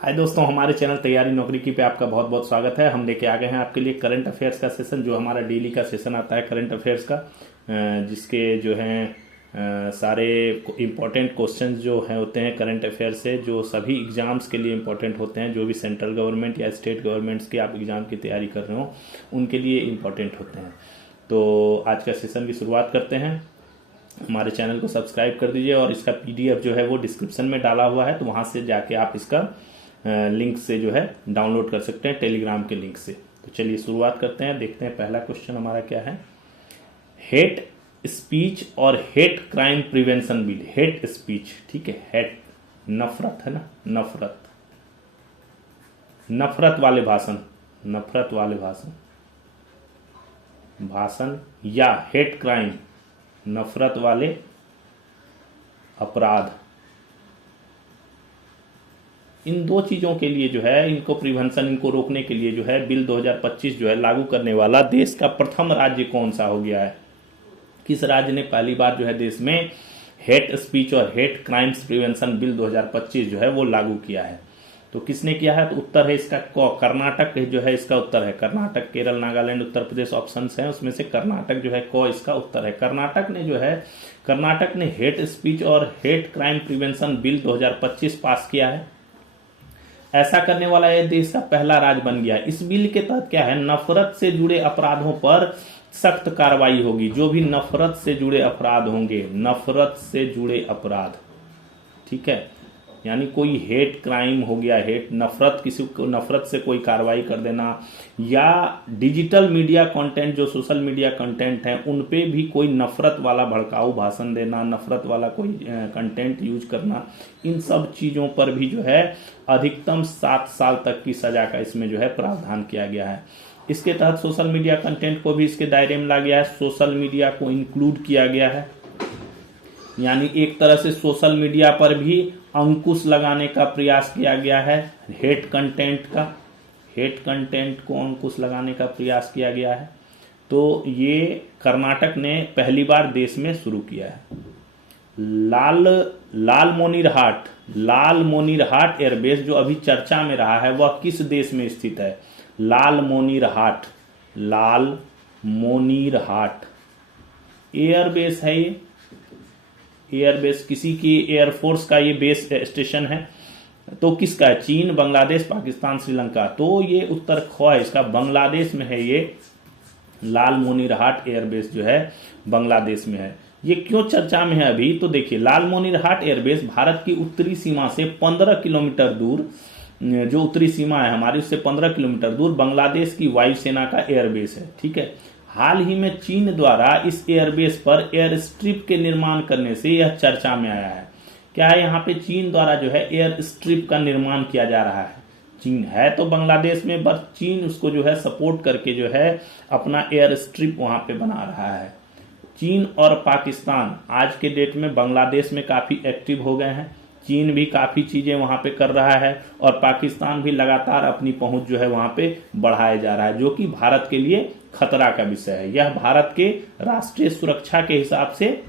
हाय दोस्तों, हमारे चैनल तैयारी नौकरी की पे आपका बहुत बहुत स्वागत है। हम लेके आ गए हैं आपके लिए करंट अफेयर्स का सेशन, जो हमारा डेली का सेशन आता है करंट अफेयर्स का, जिसके जो हैं सारे इम्पोर्टेंट क्वेश्चंस जो हैं होते हैं करंट अफेयर्स से, जो सभी एग्जाम्स के लिए इम्पोर्टेंट होते हैं, जो भी सेंट्रल गवर्नमेंट या स्टेट गवर्नमेंट्स के आप एग्ज़ाम की तैयारी कर रहे हो उनके लिए इम्पोर्टेंट होते हैं। तो आज का सेशन की शुरुआत करते हैं। हमारे चैनल को सब्सक्राइब कर दीजिए और इसका पीडीएफ जो है वो डिस्क्रिप्शन में डाला हुआ है, तो वहाँ से जाके आप इसका लिंक से जो है डाउनलोड कर सकते हैं, टेलीग्राम के लिंक से। तो चलिए शुरुआत करते हैं, देखते हैं पहला क्वेश्चन हमारा क्या है। हेट स्पीच और hate crime prevention bill. Hate speech, ठीक है, हेट नफरत है ना, नफरत वाले भाषण, नफरत वाले भाषण या हेट क्राइम नफरत वाले अपराध, इन दो चीज़ों के लिए जो है इनको प्रिवेंशन, इनको रोकने के लिए जो है बिल 2025 जो है लागू करने वाला देश का प्रथम राज्य कौन सा हो गया है। किस राज्य ने पहली बार जो है देश में हेट स्पीच और हेट क्राइम्स प्रिवेंशन बिल 2025 जो है वो लागू किया है। तो किसने किया है, तो उत्तर है इसका कर्नाटक जो है इसका उत्तर है। कर्नाटक, केरल, नागालैंड, उत्तर प्रदेश ऑप्शंस हैं, उसमें से कर्नाटक जो है इसका उत्तर है। कर्नाटक ने हेट स्पीच और हेट क्राइम प्रिवेंशन बिल 2025 पास किया है। ऐसा करने वाला यह देश का पहला राज्य बन गया। इस बिल के तहत क्या है, नफरत से जुड़े अपराधों पर सख्त कार्रवाई होगी। जो भी नफरत से जुड़े अपराध होंगे, नफरत से जुड़े अपराध, ठीक है, यानी कोई हेट क्राइम हो गया, हेट नफरत, किसी को नफरत से कोई कार्रवाई कर देना, या डिजिटल मीडिया कंटेंट, जो सोशल मीडिया कंटेंट है उन पे भी कोई नफरत वाला भड़काऊ भाषण देना, नफरत वाला कोई कंटेंट यूज करना, इन सब चीज़ों पर भी जो है अधिकतम 7 साल तक की सजा का इसमें जो है प्रावधान किया गया है। इसके तहत सोशल मीडिया कंटेंट को भी इसके दायरे में ला गया है, सोशल मीडिया को इंक्लूड किया गया है, यानी एक तरह से सोशल मीडिया पर भी अंकुश लगाने का प्रयास किया गया है। हेट कंटेंट को अंकुश लगाने का प्रयास किया गया है। तो ये कर्नाटक ने पहली बार देश में शुरू किया है। लाल मोनीरहाट एयरबेस जो अभी चर्चा में रहा है, वह किस देश में स्थित है। लाल मोनीरहाट एयरबेस है। ये एयरबेस किसी की एयरफोर्स का ये बेस स्टेशन है। तो किसका है, चीन, बांग्लादेश, पाकिस्तान, श्रीलंका। तो ये उत्तर ख है इसका, बांग्लादेश में है ये। लाल मोनीरहाट एयरबेस जो है बांग्लादेश में है। ये क्यों चर्चा में है अभी, तो देखिए, लाल मोनीरहाट एयरबेस भारत की उत्तरी सीमा से 15 किलोमीटर दूर, जो उत्तरी सीमा है हमारी उससे 15 किलोमीटर दूर बांग्लादेश की वायुसेना का एयरबेस है, ठीक है। हाल ही में चीन द्वारा इस एयरबेस पर एयर स्ट्रिप के निर्माण करने से यह चर्चा में आया है। क्या है, यहाँ पे चीन द्वारा जो है एयर स्ट्रिप का निर्माण किया जा रहा है। चीन है तो बांग्लादेश में, बस चीन उसको जो है सपोर्ट करके जो है अपना एयर स्ट्रिप वहां पे बना रहा है। चीन और पाकिस्तान आज के डेट में बांग्लादेश में काफी एक्टिव हो गए हैं। चीन भी काफी चीजें वहां पे कर रहा है और पाकिस्तान भी लगातार अपनी पहुंच जो है वहां पे बढ़ाया जा रहा है, जो कि भारत के लिए खतरा का विषय है। यह भारत के राष्ट्रीय सुरक्षा के हिसाब से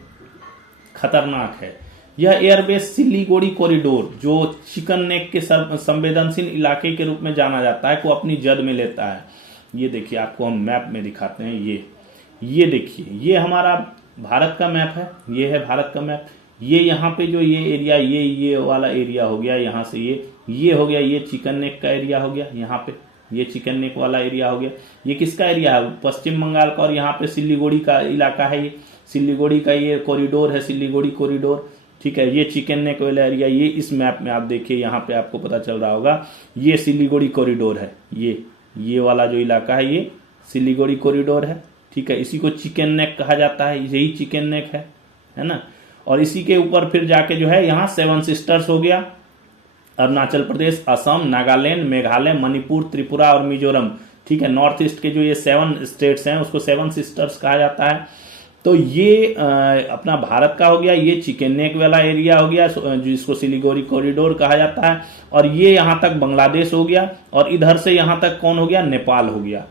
खतरनाक है। यह एयरबेस सिलीगुड़ी कॉरिडोर, जो चिकन नेक के संवेदनशील इलाके के रूप में जाना जाता है, को अपनी जद में लेता है। ये देखिए, आपको हम मैप में दिखाते हैं। ये देखिए, ये हमारा भारत का मैप है, ये है भारत का मैप। ये यहाँ पे जो ये एरिया, ये वाला एरिया हो गया, यहाँ से ये हो गया, ये चिकन नेक का एरिया हो गया। यहाँ पे ये चिकन नेक वाला एरिया हो गया। ये किसका एरिया है, पश्चिम बंगाल का। और यहाँ पे सिलीगुड़ी का इलाका है, ये सिलीगुड़ी का ये कॉरिडोर है, सिलीगुड़ी कॉरिडोर, ठीक है। ये चिकन नेक वाला एरिया, ये इस मैप में आप देखिए, यहाँ पे आपको पता चल रहा होगा, ये सिलीगुड़ी कॉरिडोर है। ये वाला जो इलाका है ये सिलीगुड़ी कॉरिडोर है, ठीक है। इसी को चिकन नेक कहा जाता है, यही चिकन नेक है ना। और इसी के ऊपर फिर जाके जो है यहाँ 7 सिस्टर्स हो गया, अरुणाचल प्रदेश, असम, नागालैंड, मेघालय, मणिपुर, त्रिपुरा और मिजोरम, ठीक है। नॉर्थ ईस्ट के जो ये 7 स्टेट्स हैं उसको 7 सिस्टर्स कहा जाता है। तो ये अपना भारत का हो गया, ये चिकन नेक वाला एरिया हो गया जिसको सिलीगुड़ी कॉरिडोर कहा जाता है। और ये यहाँ तक बांग्लादेश हो गया, और इधर से यहाँ तक कौन हो गया, नेपाल हो गया,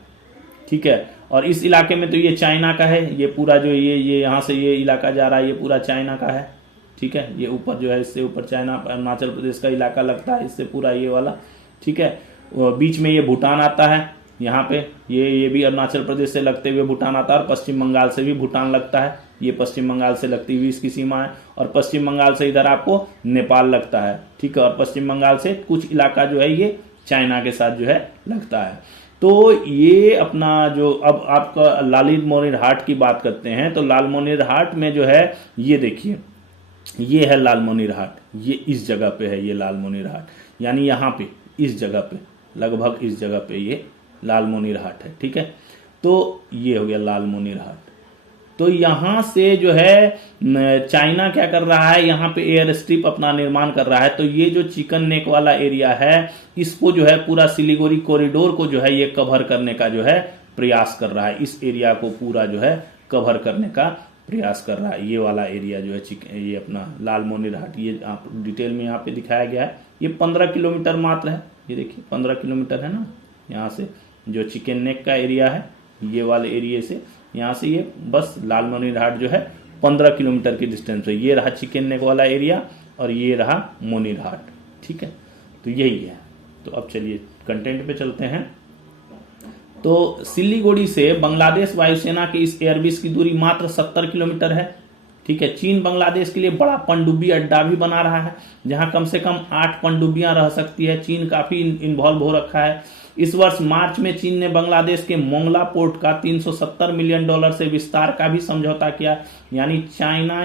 ठीक है। और इस इलाके में तो ये चाइना का है, ये पूरा जो ये यहाँ से ये इलाका जा रहा है, ये पूरा चाइना का है, ठीक है। ये ऊपर जो है, इससे ऊपर चाइना अरुणाचल प्रदेश का इलाका लगता है, इससे पूरा ये वाला, ठीक है। बीच में ये भूटान आता है, यहाँ पे ये भी अरुणाचल प्रदेश से लगते हुए भूटान आता है, और पश्चिम बंगाल से भी भूटान लगता है, ये पश्चिम बंगाल से लगती हुई इसकी सीमा है, और पश्चिम बंगाल से इधर आपको नेपाल लगता है, ठीक है। और पश्चिम बंगाल से कुछ इलाका जो है ये चाइना के साथ जो है लगता है। तो ये अपना जो, अब आपका लालमोनिर हाट की बात करते हैं, तो लालमोनिर हाट में जो है ये देखिए, ये है लालमोनिर हाट, ये इस जगह पे है, ये लालमोनिर हाट, यानी यहाँ पे इस जगह पे, लगभग इस जगह पे ये लालमोनिर हाट है, ठीक है। तो ये हो गया लालमोनिर हाट। तो यहां से जो है चाइना क्या कर रहा है, यहाँ पे एयर स्ट्रिप अपना निर्माण कर रहा है। तो ये जो चिकन नेक वाला एरिया है, इसको जो है पूरा सिलीगुड़ी कॉरिडोर को जो है ये कवर करने का जो है प्रयास कर रहा है, इस एरिया को पूरा जो है कवर करने का प्रयास कर रहा है। ये वाला एरिया जो है ये अपना लालमोनिर हाट, ये आप डिटेल में यहाँ पे दिखाया गया है। ये 15 किलोमीटर मात्र है, ये देखिए 15 किलोमीटर है ना, यहाँ से जो चिकन नेक का एरिया है, ये वाले एरिया से यहाँ से ये बस लालमोनिर हाट जो है 15 किलोमीटर की डिस्टेंस है। ये रहा चिकन नेक वाला एरिया और ये रहा मोनिर हाट, ठीक है। तो यही है। तो अब चलिए कंटेंट पे चलते हैं। तो सिलीगुड़ी से बांग्लादेश वायुसेना के इस एयरबेस की दूरी मात्र 70 किलोमीटर है, ठीक है। चीन बांग्लादेश के लिए बड़ा पनडुब्बी अड्डा भी बना रहा है, जहां कम से कम 8 पनडुब्बियां रह सकती है। चीन काफी इन्वॉल्व हो रखा है। इस वर्ष मार्च में चीन ने बांग्लादेश के मोंगला पोर्ट का $370 मिलियन से विस्तार का भी समझौता किया। यानी China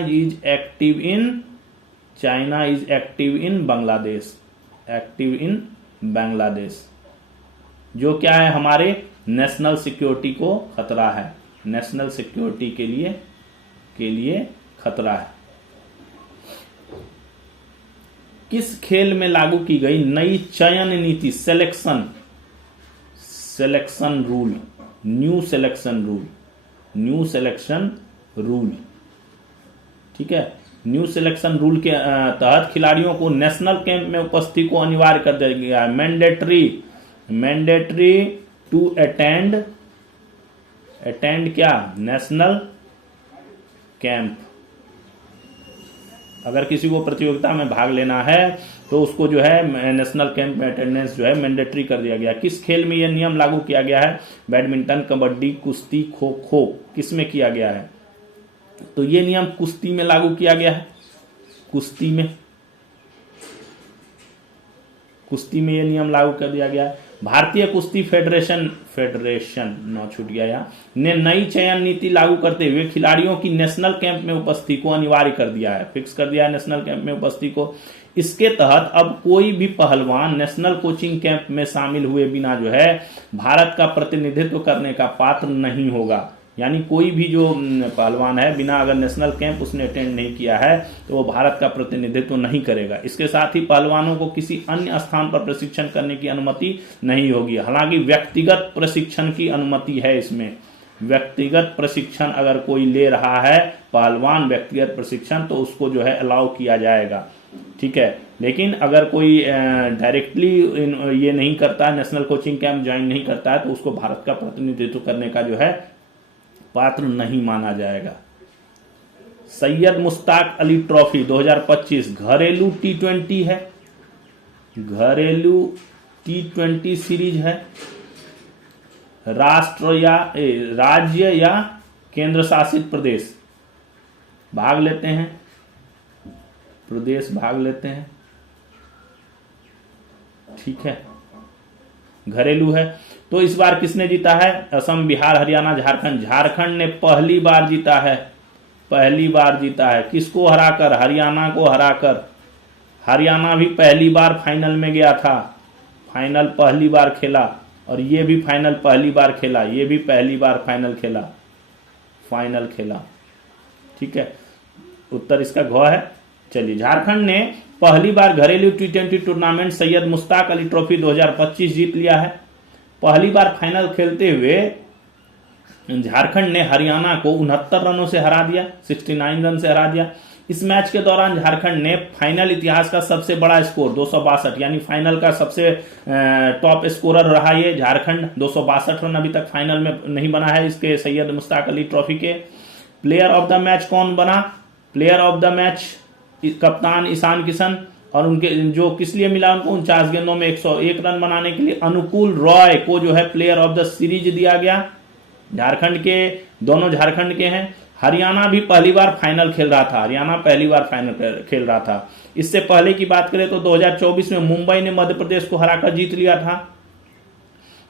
is active in Bangladesh, जो क्या है, हमारे नेशनल सिक्योरिटी को खतरा है, नेशनल सिक्योरिटी के लिए खतरा है। किस खेल में लागू की गई नई चयन नीति, selection rule, new selection rule, ठीक है। न्यू सिलेक्शन रूल के तहत खिलाड़ियों को नेशनल कैंप में उपस्थिति को अनिवार्य कर दिया गया है। मैंडेटरी टू अटेंड क्या, नेशनल कैंप। अगर किसी को प्रतियोगिता में भाग लेना है तो उसको जो है नेशनल कैंप में अटेंडेंस जो है मैंडेटरी कर दिया गया। किस खेल में यह नियम लागू किया गया है, बैडमिंटन, कबड्डी, कुश्ती, खो खो, किस में किया गया है? तो ये नियम कुश्ती में लागू किया गया है। कुश्ती में यह नियम लागू कर दिया गया है। भारतीय कुश्ती फेडरेशन ना छूट गया यहाँ, ने नई चयन नीति लागू करते हुए खिलाड़ियों की नेशनल कैंप में उपस्थिति को अनिवार्य कर दिया है, फिक्स कर दिया है नेशनल कैंप में उपस्थिति को। इसके तहत अब कोई भी पहलवान नेशनल कोचिंग कैंप में शामिल हुए बिना जो है भारत का प्रतिनिधित्व करने का पात्र नहीं होगा। यानी कोई भी जो पहलवान है, बिना अगर नेशनल कैंप उसने अटेंड नहीं किया है तो वो भारत का प्रतिनिधित्व नहीं करेगा। इसके साथ ही पहलवानों को किसी अन्य स्थान पर प्रशिक्षण करने की अनुमति नहीं होगी। हालांकि व्यक्तिगत प्रशिक्षण की अनुमति है इसमें। व्यक्तिगत प्रशिक्षण अगर कोई ले रहा है पहलवान, व्यक्तिगत प्रशिक्षण, तो उसको जो है अलाउ किया जाएगा, ठीक है। लेकिन अगर कोई डायरेक्टली ये नहीं करता है, नेशनल कोचिंग कैंप ज्वाइन नहीं करता है, तो उसको भारत का प्रतिनिधित्व करने का जो है पात्र नहीं माना जाएगा। सैयद मुश्ताक अली ट्रॉफी 2025 घरेलू T20 है, घरेलू T20 सीरीज है। राज्य या केंद्र शासित प्रदेश भाग लेते हैं, ठीक है। घरेलू है। तो इस बार किसने जीता है? असम, बिहार, हरियाणा, झारखंड। झारखंड ने पहली बार जीता है। किसको हराकर? हरियाणा को हराकर। हरियाणा भी पहली बार फाइनल में गया था, फाइनल पहली बार खेला, और ये भी फाइनल पहली बार खेला, ये भी पहली बार फाइनल खेला, ठीक है। उत्तर इसका घ है। चलिए, झारखंड ने पहली बार घरेलू T20 tournament Syed Mushtaq Ali trophy 2025 जीत लिया है। पहली बार फाइनल खेलते हुए झारखंड ने हरियाणा को 69 रनों से हरा दिया, 69 रन से हरा दिया। इस मैच के दौरान झारखंड ने फाइनल इतिहास का सबसे बड़ा स्कोर 262, यानी फाइनल का सबसे टॉप स्कोरर रहा ये झारखंड। 262 रन अभी तक फाइनल में नहीं बना है इसके सैयद मुश्ताक अली ट्रॉफी के। प्लेयर ऑफ द मैच कौन बना? प्लेयर ऑफ द मैच कप्तान ईशान किशन, और उनके जो किस लिए मिला उनको 49 गेंदों में 101 रन बनाने के लिए। अनुकूल रॉय को जो है प्लेयर ऑफ द सीरीज दिया गया, झारखंड के, दोनों झारखंड के हैं। हरियाणा भी पहली बार फाइनल खेल रहा था, हरियाणा पहली बार फाइनल खेल रहा था। इससे पहले की बात करें तो 2024 में मुंबई ने मध्य प्रदेश को हराकर जीत लिया था।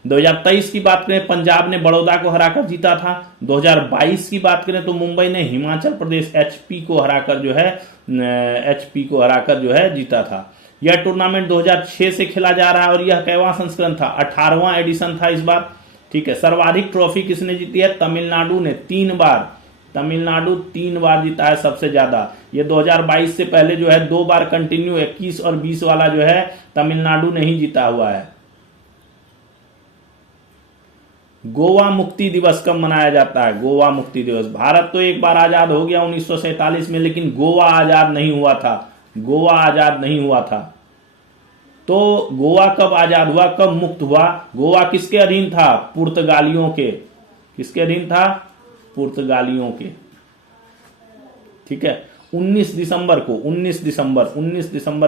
2023 की बात करें पंजाब ने बड़ौदा को हराकर जीता था। 2022 की बात करें तो मुंबई ने हिमाचल प्रदेश एचपी को हराकर जो है जीता था। यह टूर्नामेंट 2006 से खेला जा रहा है और यह कैवा संस्करण था, 18वां एडिशन था इस बार। ठीक है, सर्वाधिक ट्रॉफी किसने जीती है? तमिलनाडु ने 3 बार, तमिलनाडु 3 बार जीता है सबसे ज्यादा। ये 2022 से पहले जो है 2 बार कंटिन्यू 21 और 20 वाला जो है तमिलनाडु ने ही जीता हुआ है। गोवा मुक्ति दिवस कब मनाया जाता है? गोवा मुक्ति दिवस, भारत तो एक बार आजाद हो गया 1947 में, लेकिन गोवा आजाद नहीं हुआ था, गोवा आजाद नहीं हुआ था। तो गोवा कब आजाद हुआ, कब मुक्त हुआ? गोवा किसके अधीन था? पुर्तगालियों के। किसके अधीन था? पुर्तगालियों के। ठीक है, 19 दिसंबर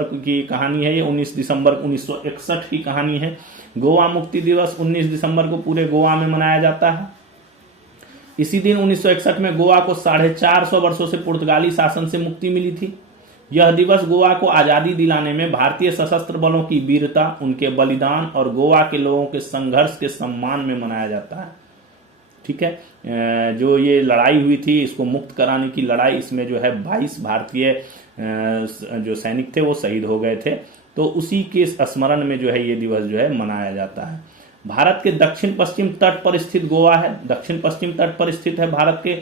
की कहानी है ये, 19 दिसंबर 1961 की कहानी है। गोवा मुक्ति दिवस 19 दिसंबर को पूरे गोवा में मनाया जाता है। इसी दिन 1961 में गोवा को 450 वर्षों से पुर्तगाली शासन से मुक्ति मिली थी। यह दिवस गोवा को आजादी दिलाने में भारतीय सशस्त्र बलों की वीरता, उनके बलिदान और गोवा के लोगों के संघर्ष के सम्मान में मनाया जाता है। ठीक है, जो ये लड़ाई हुई थी, इसको मुक्त कराने की लड़ाई, इसमें जो है 22 भारतीय जो सैनिक थे वो शहीद हो गए थे। तो उसी के स्मरण में जो है ये दिवस जो है मनाया जाता है। भारत के दक्षिण पश्चिम तट पर स्थित गोवा है, दक्षिण पश्चिम तट पर स्थित है भारत के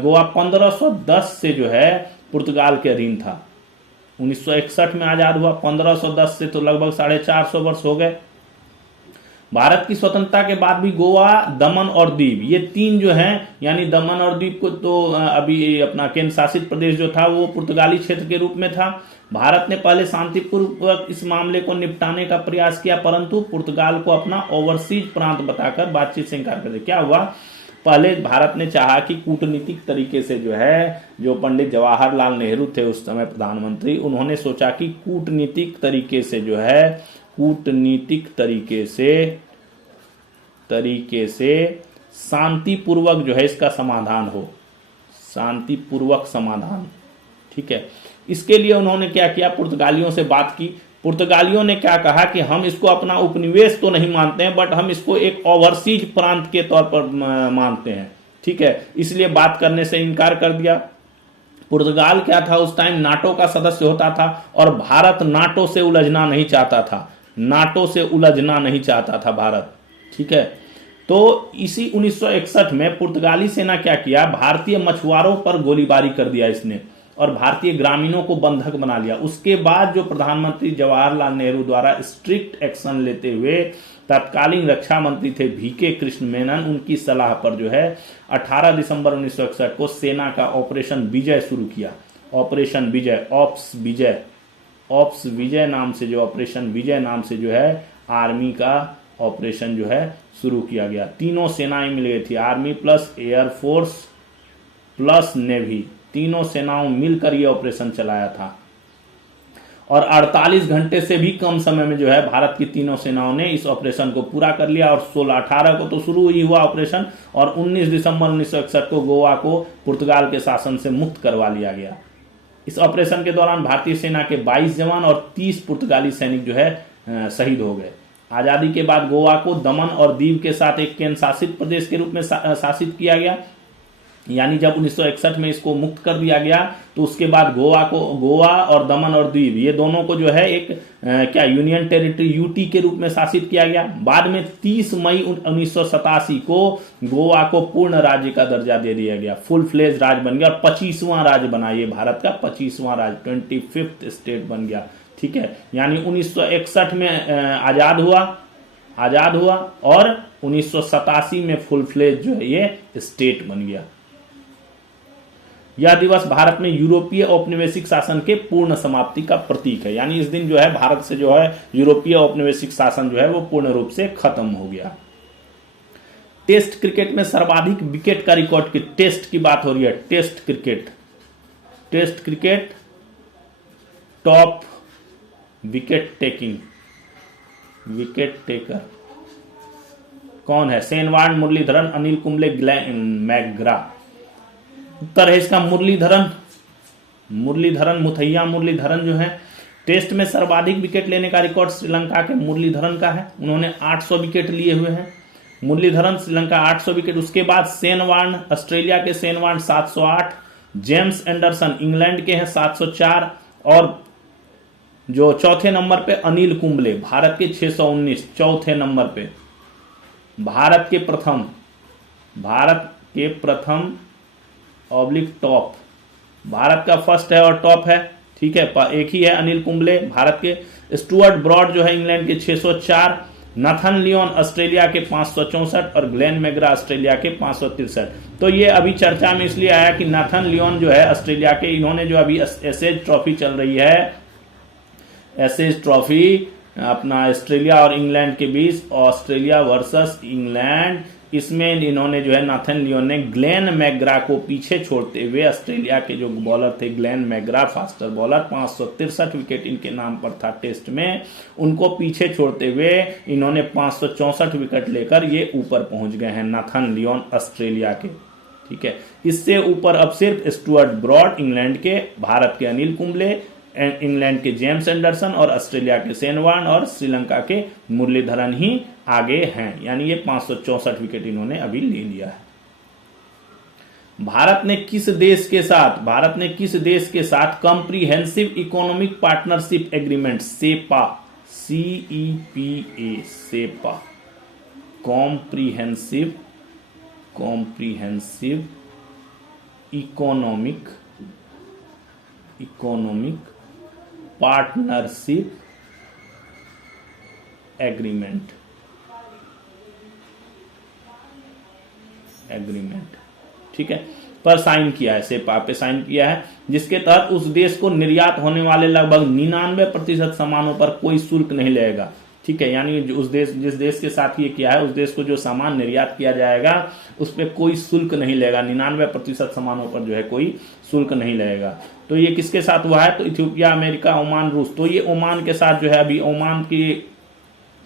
गोवा। 1510 से जो है पुर्तगाल के अधीन था। 1961 में आजाद हुआ, 1510 से तो लगभग 450 वर्ष हो गए। भारत की स्वतंत्रता के बाद भी गोवा, दमन और दीव, ये 3 जो हैं, यानी दमन और दीव को तो अभी अपना केंद्र शासित प्रदेश जो था वो पुर्तगाली क्षेत्र के रूप में था। भारत ने पहले शांतिपूर्वक इस मामले को निपटाने का प्रयास किया, परंतु पुर्तगाल को अपना ओवरसीज प्रांत बताकर बातचीत से इंकार कर दिया। क्या हुआ? पहले भारत ने चाहा कि कूटनीतिक तरीके से जो है, जो पंडित जवाहरलाल नेहरू थे उस समय प्रधानमंत्री, उन्होंने सोचा कि कूटनीतिक तरीके से जो है, कूटनीतिक तरीके से शांतिपूर्वक जो है इसका समाधान हो, शांतिपूर्वक समाधान। ठीक है, इसके लिए उन्होंने क्या किया? पुर्तगालियों से बात की। पुर्तगालियों ने क्या कहा कि हम इसको अपना उपनिवेश तो नहीं मानते हैं, बट हम इसको एक ओवरसीज प्रांत के तौर पर मानते हैं। ठीक है, इसलिए बात करने से इनकार कर दिया। पुर्तगाल क्या था उस टाइम? नाटो का सदस्य होता था और भारत नाटो से उलझना नहीं चाहता था, नाटो से उलझना नहीं चाहता था भारत। ठीक है, तो इसी 1961 में पुर्तगाली सेना क्या किया? भारतीय मछुआरों पर गोलीबारी कर दिया इसने और भारतीय ग्रामीणों को बंधक बना लिया। उसके बाद जो प्रधानमंत्री जवाहरलाल नेहरू द्वारा स्ट्रिक्ट एक्शन लेते हुए तत्कालीन रक्षा मंत्री थे VK कृष्ण मेनन, उनकी सलाह पर जो है 18 दिसंबर 1961 को सेना का ऑपरेशन विजय शुरू किया। ऑपरेशन विजय, ऑप्स विजय नाम से जो ऑपरेशन विजय नाम से जो है आर्मी का ऑपरेशन जो है शुरू किया गया। तीनों सेनाएं मिल गई थी, army plus air force plus navy, तीनों सेनाओं मिलकर यह ऑपरेशन चलाया था। और 48 घंटे से भी कम समय में जो है भारत की तीनों सेनाओं ने इस ऑपरेशन को पूरा कर लिया और 16-18 को तो शुरू ही हुआ ऑपरेशन और 19 दिसंबर 1961 को गोवा को पुर्तगाल के शासन से मुक्त करवा लिया गया। इस ऑपरेशन के दौरान भारतीय सेना के 22 जवान और 30 पुर्तगाली सैनिक जो है शहीद हो गए। आजादी के बाद गोवा को दमन और दीव के साथ एक केंद्र शासित प्रदेश के रूप में शासित किया गया। यानी जब 1961 में इसको मुक्त कर दिया गया तो उसके बाद गोवा और दमन और दीव ये दोनों को जो है एक यूनियन टेरिटरी यूटी के रूप में शासित किया गया। बाद में 30 मई 1987 को गोवा को पूर्ण राज्य का दर्जा दे दिया गया, फुल फ्लेज राज्य बन गया और 25वां राज्य बना, ये भारत का 25वां राज्य, 25th स्टेट बन गया। ठीक है, यानी 1961 में आजाद हुआ और 1987 में फुल फ्लेज जो है ये स्टेट बन गया। यह दिवस भारत में यूरोपीय औपनिवेशिक शासन के पूर्ण समाप्ति का प्रतीक है। यानी इस दिन जो है भारत से जो है यूरोपीय औपनिवेशिक शासन जो है वो पूर्ण रूप से खत्म हो गया। टेस्ट क्रिकेट में सर्वाधिक विकेट का रिकॉर्ड की टेस्ट की बात हो रही है। Test cricket top wicket taker कौन है? Shane Warne, Muralitharan, Anil Kumble, Glenn McGrath. उत्तर है इसका मुरलीधरन, मुथैया मुरलीधरन जो है टेस्ट में सर्वाधिक विकेट लेने का रिकॉर्ड श्रीलंका के मुरलीधरन का है। उन्होंने 800 विकेट लिए हुए हैं। मुरलीधरन श्रीलंका 800 विकेट। उसके बाद शेन वॉर्न, ऑस्ट्रेलिया के Shane Warne 708, James Anderson England के हैं 704, और जो चौथे नंबर पे अनिल कुंबले भारत के 619 चौथे नंबर पे। भारत के प्रथम ऑब्लिक टॉप, भारत का फर्स्ट है और टॉप है, ठीक है, एक ही है अनिल कुंबले भारत के। स्टुअर्ट ब्रॉड जो है इंग्लैंड के 604, नाथन लियोन ऑस्ट्रेलिया के 564 और ग्लेन मैकग्रा ऑस्ट्रेलिया के 563। तो ये अभी चर्चा में इसलिए आया कि नाथन लियोन जो है ऑस्ट्रेलिया के, इन्होंने जो अभी एसेज ट्रॉफी चल रही है, एसेज ट्रॉफी अपना ऑस्ट्रेलिया और इंग्लैंड के बीच, ऑस्ट्रेलिया वर्सेस इंग्लैंड, इसमें इन्होंने जो है नाथन लियोन ने ग्लेन मैकग्रा को पीछे छोड़ते हुए, ऑस्ट्रेलिया के जो बॉलर थे Glenn McGrath faster bowler, 563 wicket इनके नाम पर था टेस्ट में, उनको पीछे छोड़ते हुए इन्होंने 564 विकेट लेकर ये ऊपर पहुंच गए हैं नाथन लियोन ऑस्ट्रेलिया के, ठीक है। इससे ऊपर अब सिर्फ स्टुअर्ट ब्रॉड इंग्लैंड के, भारत के अनिल कुंबले, इंग्लैंड के जेम्स एंडरसन और ऑस्ट्रेलिया के शेन वॉर्न और श्रीलंका के मुरलीधरन ही आगे हैं, यानी ये 564 विकेट इन्होंने अभी ले लिया है। भारत ने किस देश के साथ comprehensive economic partnership agreement CEPA, CEPA, CEPA comprehensive economic partnership agreement, ठीक है, पर साइन किया है, सेपा पे साइन किया है, जिसके तहत उस देश को निर्यात होने वाले लगभग 99% सामानों पर कोई शुल्क नहीं लगेगा, ठीक है। यानी जिस देश के साथ ये किया है, उस देश को जो सामान निर्यात किया जाएगा उस पर कोई शुल्क नहीं लगेगा, 99% सामानों पर जो है कोई शुल्क नहीं लगेगा। तो ये किसके साथ हुआ है? तो इथियोपिया, अमेरिका, ओमान, रूस। तो ये ओमान के साथ जो है, अभी ओमान की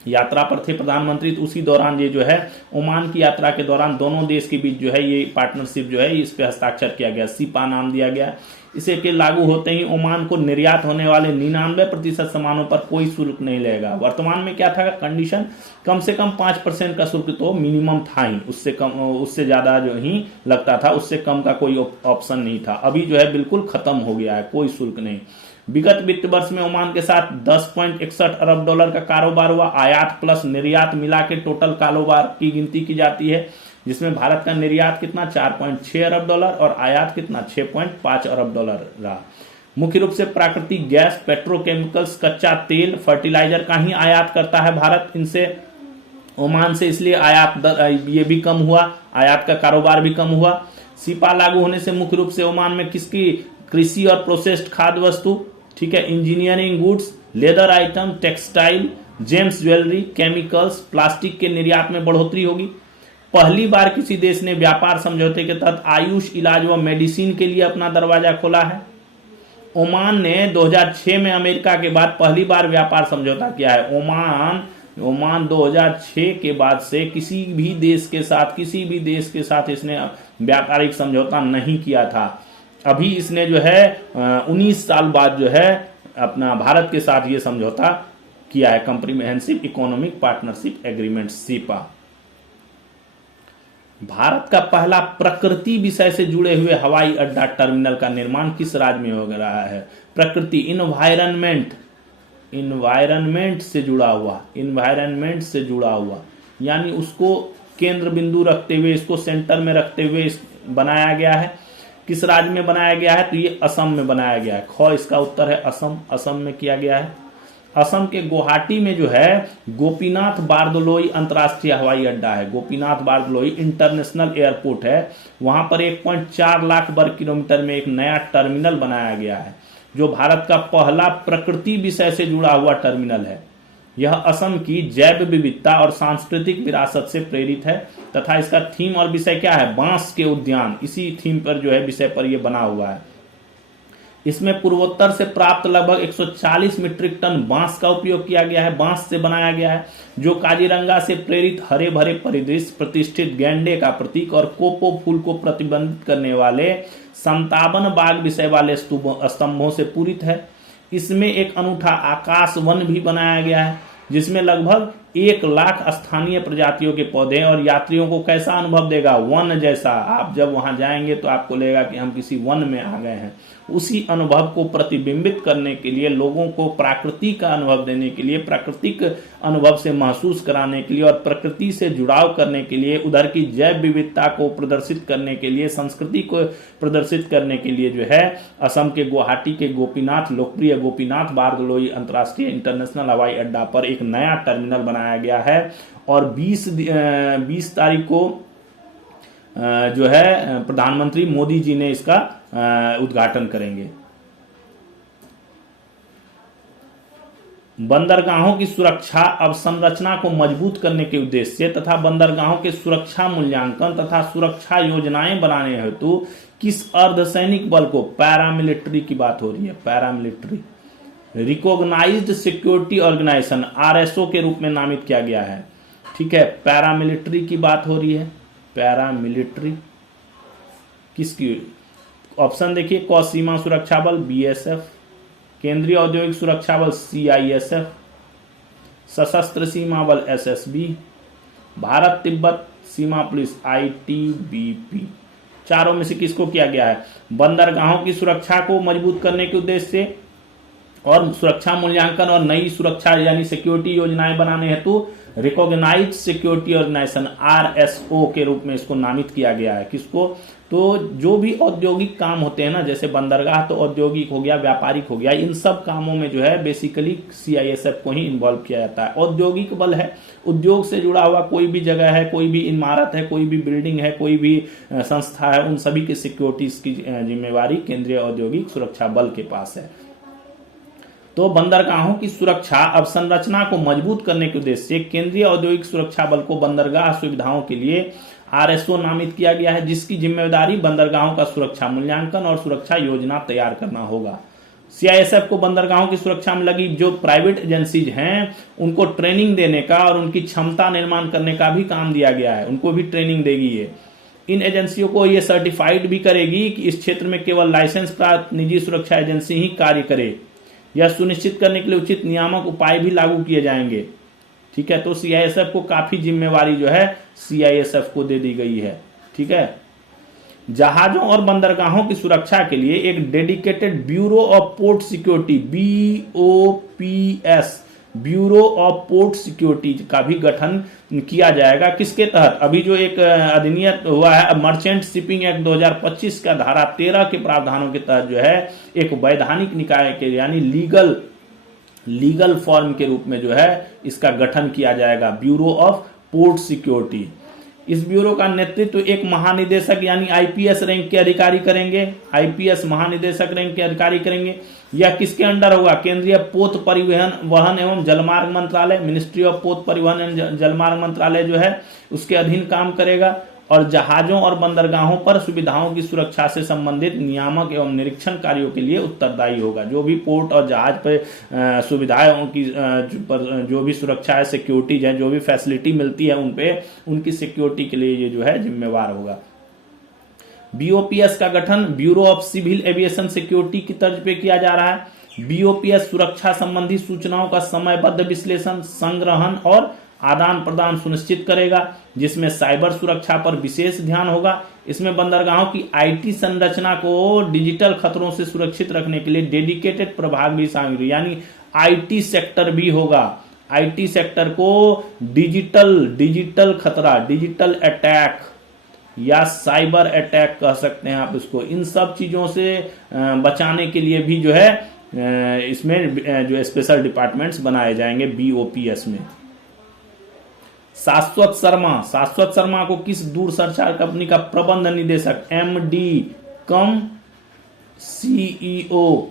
यात्रा पर थे प्रधानमंत्री, तो उसी दौरान ये जो है ओमान की यात्रा के दौरान दोनों देश के बीच जो है ये पार्टनरशिप जो है इस पे हस्ताक्षर किया गया, सीपा नाम दिया गया। इसे के लागू होते ही ओमान को निर्यात होने वाले 99% सामानों पर कोई शुल्क नहीं लगेगा। वर्तमान में क्या था कंडीशन? कम से कम 5% का शुल्क तो मिनिमम था ही, उससे ज्यादा जो ही लगता था, उससे कम का कोई ऑप्शन नहीं था। अभी जो है बिल्कुल खत्म हो गया है, कोई शुल्क नहीं। विगत वित्त वर्ष में ओमान के साथ $10.61 अरब का कारोबार हुआ। आयात प्लस निर्यात मिला के टोटल कारोबार की गिनती की जाती है, जिसमें भारत का निर्यात कितना $4.6 अरब और आयात कितना $6.5 अरब रहा। मुख्य रूप से प्राकृतिक गैस, पेट्रोकेमिकल्स, कच्चा तेल, फर्टिलाइजर का ही आयात करता है भारत इनसे, ओमान से, इसलिए आयात ये भी कम हुआ, आयात का कारोबार भी कम हुआ। सीपा लागू होने से मुख्य रूप से ओमान में किसकी कृषि और प्रोसेस्ड खाद्य वस्तु, ठीक है, engineering goods, leather item, textile, James jewellery, chemicals, plastic के निर्यात में बढ़ोतरी होगी। पहली बार किसी देश ने व्यापार समझौते के तहत आयुष इलाज व मेडिसिन के लिए अपना दरवाजा खोला है। ओमान ने 2006 में अमेरिका के बाद पहली बार व्यापार समझौता किया है। ओमान 2006 के बाद से किसी भी देश के साथ इसने व्यापारिक समझौता नहीं किया था। अभी इसने जो है 19 साल बाद जो है अपना भारत के साथ ये समझौता किया है, comprehensive economic partnership agreement, cepa. Bharat का पहला प्रकृति विषय से जुड़े हुए हवाई अड्डा टर्मिनल का निर्माण किस राज्य में हो रहा है? प्रकृति, इन्वायरमेंट से जुड़ा हुआ, यानी उसको केंद्र बिंदु रखते हुए, इसको सेंटर में रखते हुए बनाया गया है। किस राज्य में बनाया गया है? तो ये असम में बनाया गया है। ख इसका उत्तर है असम में किया गया है। असम के गुवाहाटी में जो है गोपीनाथ बारदलोई अंतर्राष्ट्रीय हवाई अड्डा है, गोपीनाथ बारदलोई इंटरनेशनल एयरपोर्ट है। वहां पर 1.4 लाख वर्ग किलोमीटर में एक नया टर्मिनल बनाया गया है, जो भारत का पहला प्रकृति विषय से जुड़ा हुआ टर्मिनल है। यह असम की जैव विविधता और सांस्कृतिक विरासत से प्रेरित है तथा इसका थीम और विषय क्या है? बांस के उद्यान। इसी थीम पर जो है विषय पर यह बना हुआ है। इसमें पूर्वोत्तर से प्राप्त लगभग 140 मीट्रिक टन बांस का उपयोग किया गया है, बांस से बनाया गया है, जो काजीरंगा से प्रेरित हरे भरे परिदृश्य, प्रतिष्ठित गैंडे का प्रतीक और कोपो फूल को प्रतिबंधित करने वाले 57 बाग विषय वाले स्तंभों से पूरित है। इसमें एक अनूठा आकाश वन भी बनाया गया है, जिसमें लगभग 1 लाख स्थानीय प्रजातियों के पौधे हैं, और यात्रियों को कैसा अनुभव देगा, वन जैसा। आप जब वहां जाएंगे तो आपको लगेगा कि हम किसी वन में आ गए हैं। उसी अनुभव को प्रतिबिंबित करने के लिए, लोगों को प्रकृति का अनुभव देने के लिए, प्राकृतिक अनुभव से महसूस कराने के लिए और प्रकृति से जुड़ाव करने के लिए, उधर की जैव विविधता को प्रदर्शित करने के लिए, संस्कृति को प्रदर्शित करने के लिए जो है असम के गुवाहाटी के गोपीनाथ, लोकप्रिय गोपीनाथ बारदलोई अंतर्राष्ट्रीय इंटरनेशनल हवाई अड्डा पर एक नया टर्मिनल बनाया गया है। और 20 तारीख को जो है प्रधानमंत्री मोदी जी ने इसका उद्घाटन करेंगे। बंदरगाहों की सुरक्षा अवसंरचना को मजबूत करने के उद्देश्य से तथा बंदरगाहों के सुरक्षा मूल्यांकन तथा सुरक्षा योजनाएं बनाने हेतु किस अर्धसैनिक बल को, पैरामिलिट्री की बात हो रही है, paramilitary recognised security organisation RSO के रूप में नामित किया गया है। ठीक है, पैरामिलिट्री की बात हो रही है। पैरामिलिट्री किसकी? ऑप्शन देखिए, क सीमा सुरक्षा बल बीएसएफ, केंद्रीय औद्योगिक सुरक्षा बल सीआईएसएफ, सशस्त्र सीमा बल एसएसबी, भारत तिब्बत सीमा पुलिस आईटीबीपी। चारों में से किसको किया गया है? बंदरगाहों की सुरक्षा को मजबूत करने के उद्देश्य से और सुरक्षा मूल्यांकन और नई सुरक्षा यानी सिक्योरिटी योजनाएं बनाने हेतु रिकॉग्नाइज्ड सिक्योरिटी ऑर्गेनाइजेशन आरएसओ के रूप में इसको नामित किया गया है। किसको? तो जो भी औद्योगिक काम होते हैं ना, जैसे बंदरगाह तो औद्योगिक हो गया, व्यापारिक हो गया, इन सब कामों में जो है बेसिकली सीआईएसएफ को ही इन्वॉल्व किया जाता है। औद्योगिक बल है, उद्योग से जुड़ा हुआ कोई भी जगह है, कोई भी इमारत है, कोई भी बिल्डिंग है, कोई भी संस्था है, उन सभी की सिक्योरिटी की जिम्मेवारी केंद्रीय औद्योगिक सुरक्षा बल के पास है। तो बंदरगाहों की सुरक्षा अवसंरचना को मजबूत करने के उद्देश्य से केंद्रीय औद्योगिक सुरक्षा बल को बंदरगाह सुविधाओं के लिए आरएसओ नामित किया गया है, जिसकी जिम्मेदारी बंदरगाहों का सुरक्षा मूल्यांकन और सुरक्षा योजना तैयार करना होगा। सीआईएसएफ को बंदरगाहों की सुरक्षा में लगी जो प्राइवेट एजेंसीज हैं उनको ट्रेनिंग देने का और उनकी क्षमता निर्माण करने का भी काम दिया गया है, उनको भी ट्रेनिंग देगी ये। इन एजेंसियों को ये सर्टिफाइड भी करेगी कि इस क्षेत्र में केवल लाइसेंस प्राप्त निजी सुरक्षा एजेंसी ही कार्य करे। यह सुनिश्चित करने के लिए उचित नियामक उपाय भी लागू किए जाएंगे। ठीक है, तो सीआईएसएफ को काफी जिम्मेवारी जो है सीआईएसएफ को दे दी गई है। ठीक है, जहाजों और बंदरगाहों की सुरक्षा के लिए एक dedicated bureau of port security BOPS bureau of port security का भी गठन किया जाएगा। किसके तहत? अभी जो एक अधिनियम हुआ है मर्चेंट शिपिंग एक्ट 2025 का धारा 13 के प्रावधानों के तहत जो है एक वैधानिक निकाय के यानी लीगल फॉर्म के रूप में जो है इसका गठन किया जाएगा, ब्यूरो ऑफ पोर्ट सिक्योरिटी। इस ब्यूरो का नेतृत्व एक महानिदेशक यानी आईपीएस रैंक के अधिकारी करेंगे, आईपीएस महानिदेशक रैंक के अधिकारी करेंगे। यह किसके अंडर होगा? केंद्रीय पोत परिवहन वहन एवं जलमार्ग मंत्रालय, मिनिस्ट्री ऑफ पोत परिवहन एवं जलमार्ग मंत्रालय जो है उसके अधीन काम करेगा और जहाजों और बंदरगाहों पर सुविधाओं की सुरक्षा से संबंधित नियामक एवं निरीक्षण कार्यों के लिए उत्तरदायी होगा। जो भी पोर्ट और जहाज पर सुविधाओं की पर जो भी सुरक्षा है, सिक्योरिटीज है, जो भी फैसिलिटी मिलती है उन पे उनकी सिक्योरिटी के लिए ये जो है जिम्मेवार होगा। बीओपीएस का गठन bureau of civil aviation security की तर्ज पे किया जा रहा है। बीओपीएस सुरक्षा संबंधी सूचनाओं का समयबद्ध विश्लेषण, संग्रहण और आदान प्रदान सुनिश्चित करेगा, जिसमें साइबर सुरक्षा पर विशेष ध्यान होगा। इसमें बंदरगाहों की आईटी संरचना को डिजिटल खतरों से सुरक्षित रखने के लिए डेडिकेटेड प्रभाग भी शामिल, यानी आईटी सेक्टर भी होगा। आईटी सेक्टर को डिजिटल खतरा, डिजिटल अटैक या साइबर अटैक कह सकते हैं आप इसको, इन सब चीजों से बचाने के लिए भी जो है इसमें जो स्पेशल डिपार्टमेंट्स बनाए जाएंगे बीओपीएस में। शाश्वत शर्मा को किस दूरसंचार कंपनी का प्रबंध निदेशक एमडी कम सीईओ,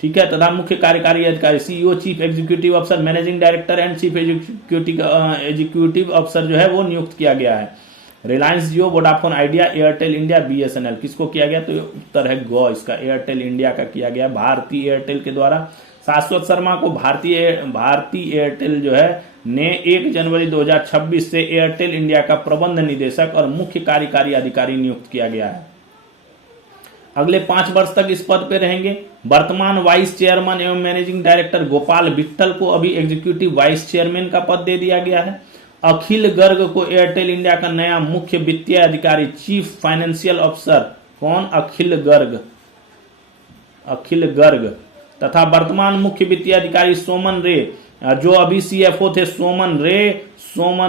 ठीक है, तथा मुख्य कार्यकारी अधिकारी सीईओ, चीफ एग्जीक्यूटिव अफसर, managing director and chief executive अफसर जो है वो नियुक्त किया गया है। Reliance Jio, Vodafone Idea, Airtel India, BSNL. किसको किया गया? तो उत्तर है ग इसका, एयरटेल इंडिया का किया गया, भारतीय एयरटेल के द्वारा। शाश्वत शर्मा को भारतीय एयरटेल जो है ने 1 जनवरी 2026 से एयरटेल इंडिया का प्रबंध निदेशक और मुख्य कार्यकारी अधिकारी नियुक्त किया गया है। अगले 5 वर्ष तक इस पद पे रहेंगे। वर्तमान वाइस चेयरमैन एवं मैनेजिंग डायरेक्टर गोपाल विट्ठल को अभी एग्जीक्यूटिव वाइस चेयरमैन का पद दे दिया गया है। अखिल गर्ग को एयरटेल इंडिया का नया मुख्य वित्तीय अधिकारी, चीफ फाइनेंशियल ऑफिसर। कौन? अखिल गर्ग। अखिल गर्ग। तथा वर्तमान मुख्य वित्तीय अधिकारी सोमन रे, जो अभी सीएफओ थे सोमन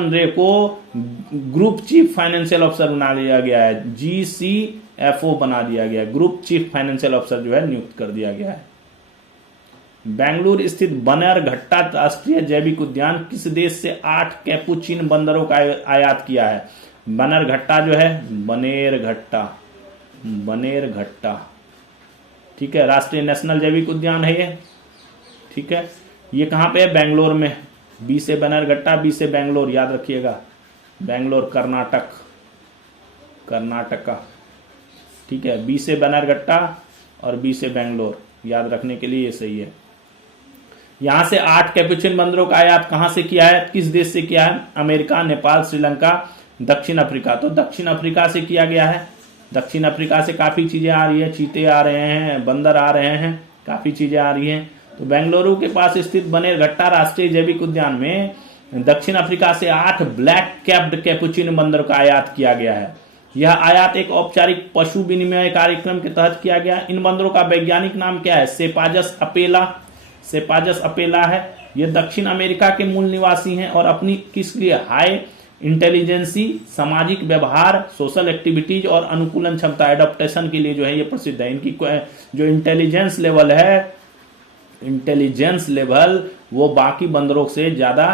रे को ग्रुप चीफ फाइनेंशियल ऑफिसर बना दिया गया है, जीसीएफओ बना दिया गया, ग्रुप चीफ फाइनेंशियल ऑफिसर जो है नियुक्त कर दिया गया है। बेंगलुरु स्थित बनेरघट्टा राष्ट्रीय जैविक उद्यान किस देश से 8 कैपुचिन बंदरों का आयात किया है? बनेरघट्टा जो है, बनेरघट्टा, ठीक है, राष्ट्रीय नेशनल जैविक उद्यान है ये, ठीक है। ये कहां पे है? बेंगलोर में। बी से बनेरघट्टा, बी से बेंगलोर, याद रखिएगा। बेंगलोर कर्नाटका, ठीक है। बी से बनेरघट्टा और बी से बेंगलोर, याद रखने के लिए ये सही है। यहां से 8 कैपुचिन बंदरों का आयात कहां से किया है? किस देश से किया है? अमेरिका, नेपाल, श्रीलंका, दक्षिण अफ्रीका। तो दक्षिण अफ्रीका से किया गया है। दक्षिण अफ्रीका से काफी चीजें आ रही है, चीते आ रहे हैं, बंदर आ रहे हैं, काफी चीजें आ रही हैं। तो बेंगलुरु के पास स्थित बनेरघट्टा राष्ट्रीय जैविक उद्यान में दक्षिण अफ्रीका से 8 ब्लैक कैप्ड कैपुचिन बंदर का आयात किया गया है। यह आयात एक औपचारिक पशु विनिमय कार्यक्रम के तहत किया गया। इन बंदरों का वैज्ञानिक नाम क्या है? सेपाजस अपेला है। ये दक्षिण अमेरिका के मूल निवासी हैं और अपनी किस लिए? हाई इंटेलिजेंसी, सामाजिक व्यवहार, सोशल एक्टिविटीज और अनुकूलन क्षमता, एडॉप्टेशन के लिए जो है ये प्रसिद्ध है। इनकी जो इंटेलिजेंस लेवल वो बाकी बंदरों से ज्यादा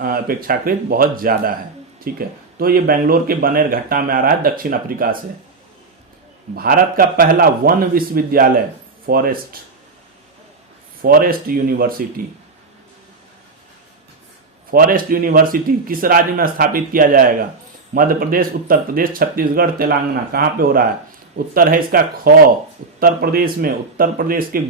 अपेक्षाकृत बहुत ज्यादा है, ठीक है। तो ये बेंगलोर के बनेरघट्टा में आ रहा है, दक्षिण अफ्रीका से। भारत का पहला वन विश्वविद्यालय, फॉरेस्ट यूनिवर्सिटी किस राज्य में स्थापित किया जाएगा? मध्य प्रदेश, उत्तर प्रदेश, छत्तीसगढ़, तेलंगाना। कहां पे हो रहा है? उत्तर है इसका ख, उत्तर प्रदेश में। उत्तर प्रदेश के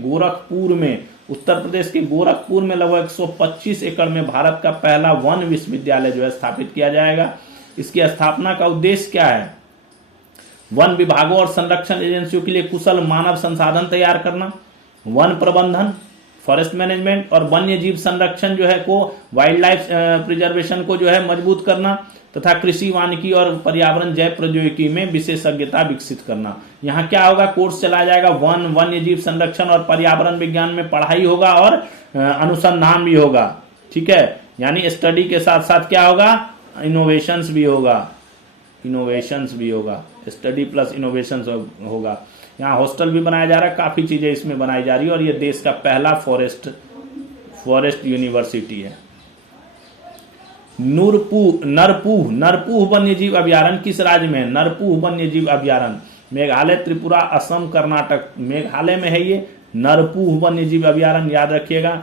गोरखपुर में लगभग 125 एकड़ में भारत का पहला वन विश्वविद्यालय जो है स्थापित किया जाएगा। इसकी स्थापना का उद्देश्य क्या है? वन विभागों और संरक्षण एजेंसियों के लिए कुशल मानव संसाधन तैयार करना, वन प्रबंधन, फॉरेस्ट मैनेजमेंट और वन्य जीव संरक्षण जो है को, वाइल्ड लाइफ प्रिजर्वेशन को जो है मजबूत करना, तथा कृषि, वानिकी और पर्यावरण जैव प्रौद्योगिकी में विशेषज्ञता विकसित करना। यहाँ क्या होगा? कोर्स चलाया जाएगा, वन्य जीव संरक्षण और पर्यावरण विज्ञान में पढ़ाई होगा और अनुसंधान भी होगा, ठीक है। यानी स्टडी के साथ साथ क्या होगा? इनोवेशंस भी होगा, स्टडी प्लस इनोवेशन होगा। यहाँ हॉस्टल भी बनाया जा रहा है, काफी चीजें इसमें बनाई जा रही है और ये देश का पहला फॉरेस्ट यूनिवर्सिटी है। नरपूह वन्यजीव अभ्यारण्य किस राज्य में है? नरपूह वन्यजीव अभ्यारण्य मेघालय, त्रिपुरा, असम, कर्नाटक। मेघालय में है ये नरपूह वन्यजीव अभ्यारण्य, याद रखिएगा।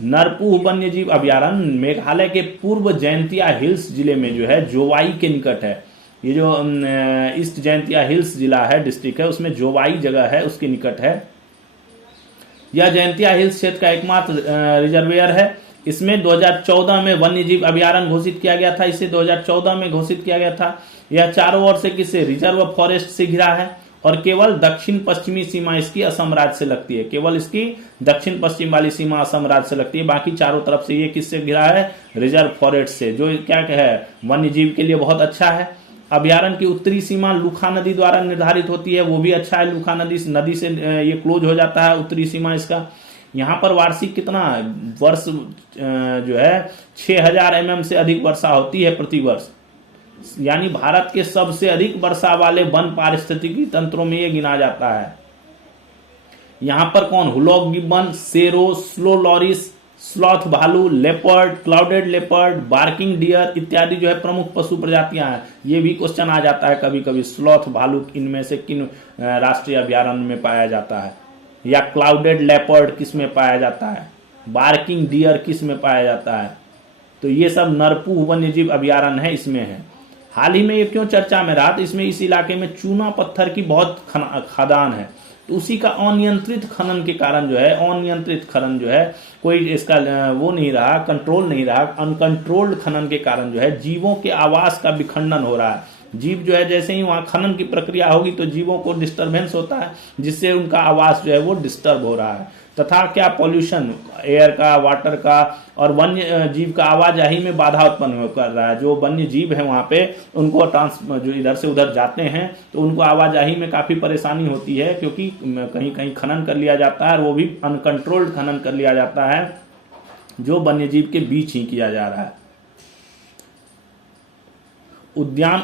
नरपूह वन्यजीव अभ्यारण्य मेघालय के पूर्व जयंतिया हिल्स जिले में जो है, जोवाई के निकट है। ये जो ईस्ट जयंतिया हिल्स जिला है, डिस्ट्रिक्ट है, उसमें जोवाई जगह है, उसके निकट है। यह जयंतिया हिल्स क्षेत्र का एकमात्र रिजर्वेयर है। इसमें 2014 में वन्यजीव अभ्यारण्य घोषित किया गया था। इसे 2014 में घोषित किया गया था। यह चारों ओर से किससे? रिजर्व फॉरेस्ट से घिरा है और केवल दक्षिण पश्चिमी सीमा इसकी असम राज्य से लगती है। केवल इसकी दक्षिण पश्चिम वाली सीमा असम राज्य से लगती है, बाकी चारों तरफ से ये किससे घिरा है? रिजर्व फॉरेस्ट से, जो क्या है वन्यजीव के लिए बहुत अच्छा है। अभ्यारण्य की उत्तरी सीमा लुखा नदी द्वारा निर्धारित होती है, वो भी अच्छा है। लुखा नदी से ये क्लोज हो जाता है उत्तरी सीमा इसका। यहाँ पर वार्षिक कितना वर्ष जो है 6000 mm से अधिक वर्षा होती है प्रति वर्ष। यानी भारत के सबसे अधिक वर्षा वाले वन पारिस्थितिकी तंत्रों में ये गिना जाता है। यहाँ पर कौन? Hoolock gibbon, serow, slow loris, sloth भालू, leopard, clouded leopard, barking deer इत्यादि जो है प्रमुख पशु प्रजातियां हैं। ये भी क्वेश्चन आ जाता है कभी कभी, स्लॉथ भालू इनमें से किन राष्ट्रीय अभ्यारण्य में पाया जाता है, या क्लाउडेड लेपर्ड किस में पाया जाता है, बार्किंग डियर किस में पाया जाता है। तो ये सब नरपूह वन्यजीव अभ्यारण्य है, इसमें है। हाल ही में ये क्यों चर्चा में रहा, तो इसमें इस इलाके में चूना पत्थर की बहुत खदान है, तो उसी का अनियंत्रित खनन के कारण जो है, अनियंत्रित खनन जो है, कोई इसका वो नहीं रहा, कंट्रोल नहीं रहा, अनकंट्रोल्ड खनन के कारण जो है जीवों के आवास का विखंडन हो रहा है। जीव जो है जैसे ही वहां खनन की प्रक्रिया होगी तो जीवों को डिस्टरबेंस होता है, जिससे उनका आवास जो है वो डिस्टर्ब हो रहा है। तथा क्या पॉल्यूशन, एयर का, वाटर का और वन्य जीव का आवाजाही में बाधा उत्पन्न कर रहा है। जो वन्य जीव है वहां पे उनको जो इधर से उधर जाते हैं तो उनको आवाजाही में काफी परेशानी होती है, क्योंकि कहीं कहीं खनन कर लिया जाता है और वो भी अनकंट्रोल्ड खनन कर लिया जाता है, जो वन्य जीव के बीच ही किया जा रहा है। उद्यान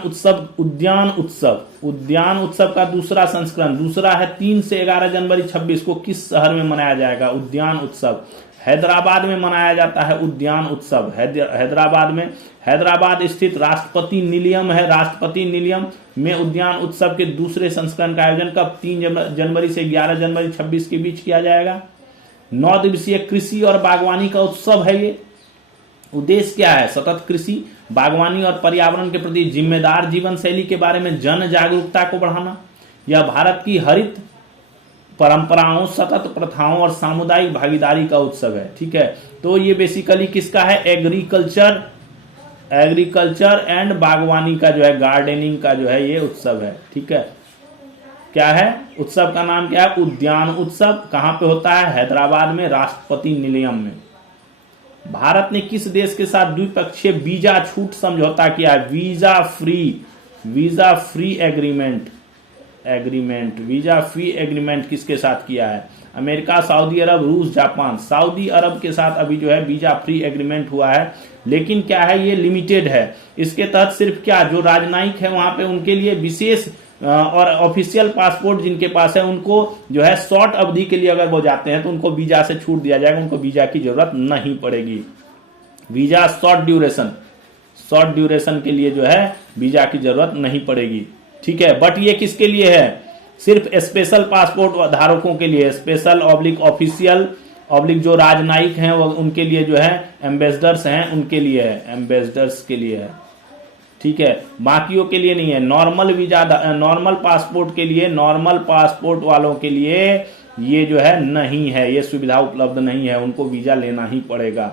उत्सव का दूसरा संस्करण, दूसरा है 3 से 11 जनवरी 26 को किस शहर में मनाया जाएगा? उद्यान उत्सव हैदराबाद में मनाया जाता है। उद्यान उत्सव हैदराबाद में, हैदराबाद स्थित राष्ट्रपति निलयम है, राष्ट्रपति निलयम में उद्यान उत्सव के दूसरे संस्करण का आयोजन कब? 3 जनवरी से 11 जनवरी 26 के बीच किया जाएगा। 9 दिवसीय कृषि और बागवानी का उत्सव है ये। उद्देश्य क्या है? सतत कृषि, बागवानी और पर्यावरण के प्रति जिम्मेदार जीवन शैली के बारे में जन जागरूकता को बढ़ाना। यह भारत की हरित परंपराओं, सतत प्रथाओं और सामुदायिक भागीदारी का उत्सव है। ठीक है, तो ये बेसिकली किसका है? एग्रीकल्चर एंड बागवानी का जो है, गार्डनिंग का जो है ये उत्सव है। ठीक है, क्या है उत्सव का नाम? क्या है? उद्यान उत्सव। कहां पे होता है? हैदराबाद में, राष्ट्रपति निलयम में। भारत ने किस देश के साथ द्विपक्षीय वीजा छूट समझौता किया है? वीजा फ्री एग्रीमेंट किसके साथ किया है? अमेरिका, सऊदी अरब, रूस, जापान। सऊदी अरब के साथ अभी जो है वीजा फ्री एग्रीमेंट हुआ है, लेकिन क्या है, ये लिमिटेड है। इसके तहत सिर्फ क्या, जो राजनयिक है वहां पे उनके लिए विशेष और ऑफिशियल पासपोर्ट जिनके पास है उनको जो है शॉर्ट अवधि के लिए अगर वो जाते हैं तो उनको वीजा से छूट दिया जाएगा, उनको वीजा की जरूरत नहीं पड़ेगी। वीजा शॉर्ट ड्यूरेशन के लिए जो है वीजा की जरूरत नहीं पड़ेगी। ठीक है, बट ये किसके लिए है? सिर्फ स्पेशल पासपोर्ट धारकों के लिए, स्पेशल ऑफिशियल जो राजनयिक हैं वो उनके लिए जो है, एम्बेसडर्स हैं उनके लिए है, एम्बेसडर्स के लिए है। ठीक है, बाकियों के लिए नहीं है। नॉर्मल वीजा, नॉर्मल पासपोर्ट के लिए, नॉर्मल पासपोर्ट वालों के लिए ये जो है नहीं है, ये सुविधा उपलब्ध नहीं है, उनको वीजा लेना ही पड़ेगा।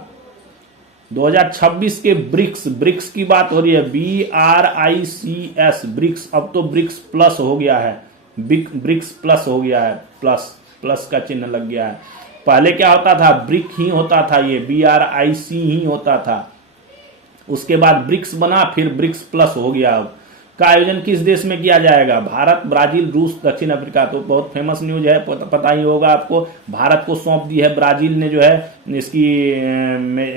2026 के ब्रिक्स की बात हो रही है, BRICS, ब्रिक्स। अब तो ब्रिक्स प्लस हो गया है, ब्रिक्स प्लस हो गया है, प्लस का चिन्ह लग गया है। पहले क्या होता था? ब्रिक ही होता था, ये BRIC ही होता था। उसके बाद ब्रिक्स बना, फिर ब्रिक्स प्लस हो गया। अब का आयोजन किस देश में किया जाएगा? भारत, ब्राजील, रूस, दक्षिण अफ्रीका। तो बहुत फेमस न्यूज है, पता ही होगा आपको। भारत को सौंप दी है, ब्राजील ने जो है इसकी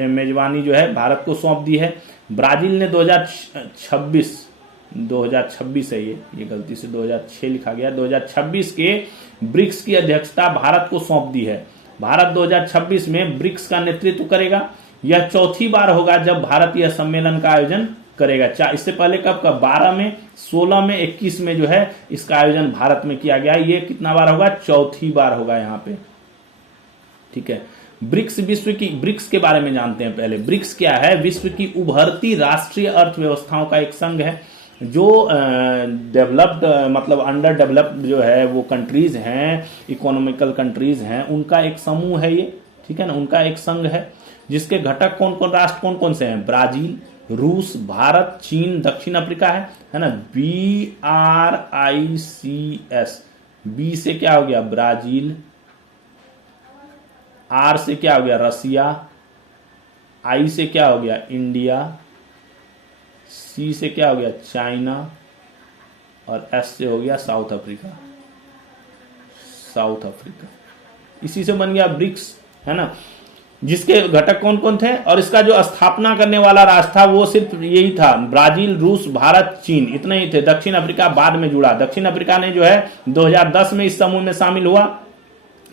मेजबानी जो है भारत को सौंप दी है। ब्राजील ने 2026 है, ये गलती से 2006 लिखा गया, 2026 के ब्रिक्स की अध्यक्षता भारत को सौंप दी है। भारत 2026 में ब्रिक्स का नेतृत्व करेगा। यह चौथी बार होगा जब भारत यह सम्मेलन का आयोजन करेगा। इससे पहले कब 12 में, 16 में, 21 में जो है इसका आयोजन भारत में किया गया। ये कितना बार होगा? चौथी बार होगा यहाँ पे। ठीक है, ब्रिक्स के बारे में जानते हैं पहले। ब्रिक्स क्या है? विश्व की उभरती राष्ट्रीय अर्थव्यवस्थाओं का एक संघ है, जो डेवलप्ड मतलब अंडर डेवलप्ड जो है वो कंट्रीज हैं, इकोनॉमिकल कंट्रीज हैं, उनका एक समूह है ये। ठीक है ना, उनका एक संघ है जिसके घटक राष्ट्र कौन से हैं? ब्राजील, रूस, भारत, चीन, दक्षिण अफ्रीका है ना। BRICS। बी से क्या हो गया? ब्राजील। आर से क्या हो गया? रसिया। आई से क्या हो गया? इंडिया। सी से क्या हो गया? चाइना। और एस से हो गया साउथ अफ्रीका। इसी से बन गया ब्रिक्स, है ना, जिसके घटक कौन कौन थे। और इसका जो स्थापना करने वाला राष्ट्र था वो सिर्फ यही था, ब्राजील, रूस, भारत, चीन, इतने ही थे। दक्षिण अफ्रीका बाद में जुड़ा। दक्षिण अफ्रीका ने जो है 2010 में इस समूह में शामिल हुआ।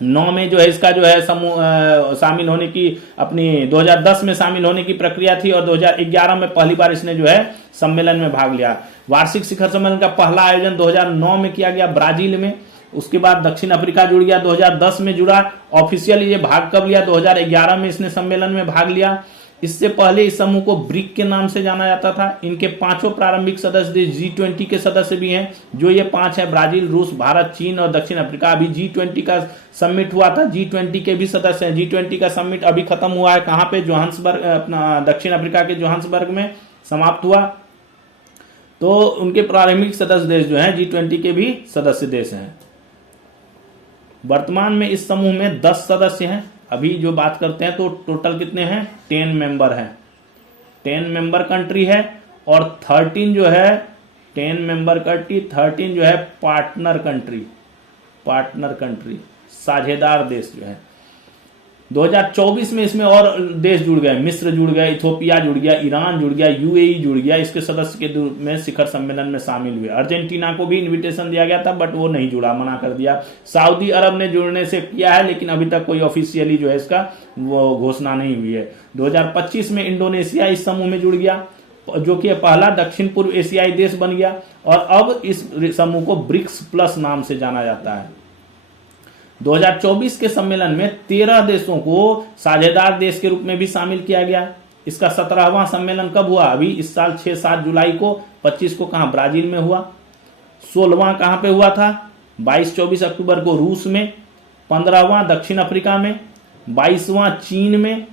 9 में जो है इसका जो है समूह शामिल होने की, अपनी 2010 में शामिल होने की प्रक्रिया थी, और 2011 में पहली बार इसने जो है सम्मेलन में भाग लिया। वार्षिक शिखर सम्मेलन का पहला आयोजन 2009 में किया गया ब्राजील में। उसके बाद दक्षिण अफ्रीका जुड़ गया, 2010 में जुड़ा। ऑफिशियली ये भाग कब लिया? 2011 में इसने सम्मेलन में भाग लिया। इससे पहले इस समूह को ब्रिक के नाम से जाना जाता था। इनके पांचों प्रारंभिक सदस्य देश G20 के सदस्य भी हैं, जो ये पांच हैं, ब्राजील, रूस, भारत, चीन और दक्षिण अफ्रीका। अभी G20 का समिट हुआ था, G20 के भी सदस्य हैं। G20 का समिट अभी खत्म हुआ है, कहां पे? जोहान्सबर्ग, अपना दक्षिण अफ्रीका के जोहान्सबर्ग में समाप्त हुआ। तो उनके प्रारंभिक सदस्य देश जो हैं G20 के भी सदस्य देश हैं। वर्तमान में इस समूह में 10 सदस्य हैं। अभी जो बात करते हैं तो टोटल कितने हैं? 10 मेंबर हैं, 10 मेंबर कंट्री है, और 13 जो है 10 मेंबर कंट्री, 13 जो है पार्टनर कंट्री, साझेदार देश जो है। 2024 में इसमें और देश जुड़ गए, मिस्र जुड़ गया, इथोपिया जुड़ गया, ईरान जुड़ गया, UAE जुड़ गया, इसके सदस्य के रूप में शिखर सम्मेलन में शामिल हुए। अर्जेंटीना को भी इनविटेशन दिया गया था, बट वो नहीं जुड़ा, मना कर दिया। सऊदी अरब ने जुड़ने से किया है, लेकिन अभी तक कोई ऑफिशियली जो है इसका वो घोषणा नहीं हुई है। 2025 में इंडोनेशिया इस समूह में जुड़ गया, जो कि पहला दक्षिण पूर्व एशियाई देश बन गया, और अब इस समूह को ब्रिक्स प्लस नाम से जाना जाता है। 2024 के सम्मेलन में 13 देशों को साझेदार देश के रूप में भी शामिल किया गया। इसका 17वां सम्मेलन कब हुआ? अभी इस साल 6-7 जुलाई को, 25 को कहां? ब्राजील में हुआ। 16वां कहां पे हुआ था? 22-24 अक्टूबर को रूस में, 15वां दक्षिण अफ्रीका में, 22वां चीन में,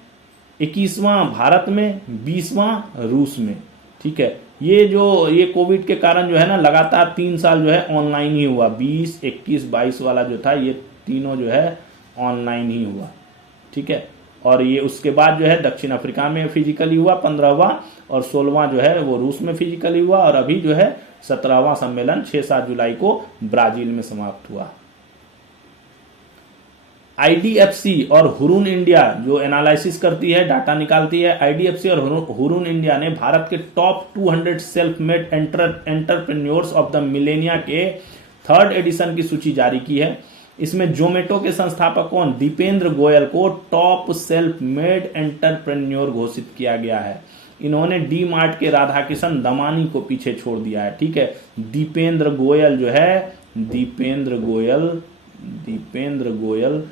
21वां भारत में, 20वां रूस में। ठीक है, ये कोविड के कारण जो है ना, लगातार 3 साल जो है ऑनलाइन ही हुआ। 20, 21, 22 वाला जो था, ये तीनों जो है ऑनलाइन ही हुआ। ठीक है, और ये उसके बाद जो है दक्षिण अफ्रीका में फिजिकली हुआ 15वां, और 16वां जो है वो रूस में फिजिकली हुआ, और अभी जो है 17वां सम्मेलन 6-7 जुलाई को ब्राजील में समाप्त हुआ। IDFC और हुरून इंडिया जो एनालिसिस करती है, डाटा निकालती है, IDFC और हुरून इंडिया ने भारत के top 200 self made entrepreneurs of the millennia के 3rd एडिशन की सूची जारी की है। इसमें जोमेटो के संस्थापक कौन? दीपेंद्र गोयल को टॉप सेल्फ मेड एंटरप्रेन्योर घोषित किया गया है। इन्होंने डी मार्ट के राधाकिशन दमानी को पीछे छोड़ दिया है। ठीक है, दीपेंद्र गोयल जो है, दीपेंद्र गोयल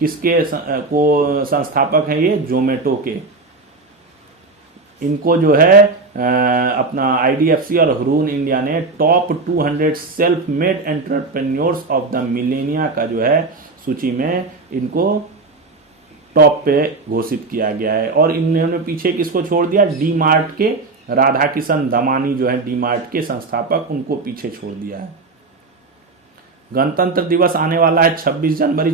किसके को संस्थापक हैं? ये जोमेटो के। इनको जो है अपना IDFC और हुरून इंडिया ने top 200 self made entrepreneurs of the millennia का जो है सूची में इनको टॉप पे घोषित किया गया है। और इन्होंने पीछे किसको छोड़ दिया? डी मार्ट के राधाकिशन दमानी जो है डी मार्ट के संस्थापक, उनको पीछे छोड़ दिया है। गणतंत्र दिवस आने वाला है 26 जनवरी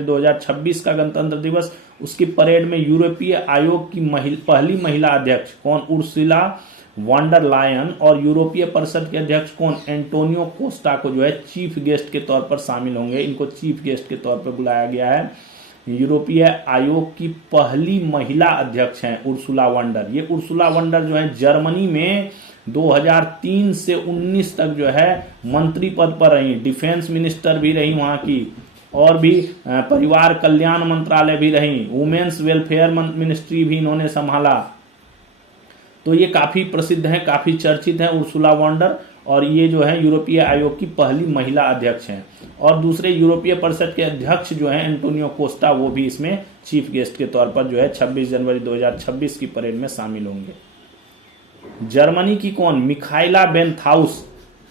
2026 का गणतंत्र दिवस। उसकी परेड में यूरोपीय आयोग की पहली महिला अध्यक्ष कौन? उर्सुला वॉन्डर लायन, और यूरोपीय परिषद के अध्यक्ष कौन? एंटोनियो कोस्टा को जो है चीफ गेस्ट के तौर पर शामिल होंगे। इनको चीफ गेस्ट के तौर पर बुलाया गया है। यूरोपीय आयोग की पहली महिला अध्यक्ष हैं उर्सुला वॉन्डर। ये उर्सुला वॉन्डर जो है जर्मनी में 2003 से 19 तक जो है मंत्री पद पर रही, डिफेंस मिनिस्टर भी रही वहां की, और भी परिवार कल्याण मंत्रालय भी रही, वुमेन्स वेलफेयर मिनिस्ट्री भी इन्होंने संभाला। तो ये काफी प्रसिद्ध हैं, काफी चर्चित हैं उर्सुला वॉन्डर, और ये जो है यूरोपीय आयोग की पहली महिला अध्यक्ष हैं। और दूसरे यूरोपीय परिषद के अध्यक्ष जो हैं एंटोनियो कोस्टा, वो भी इसमें चीफ गेस्ट के तौर पर जो है 26 जनवरी 2026 की परेड में शामिल होंगे। जर्मनी की कौन? मिखाइला बेनथाउस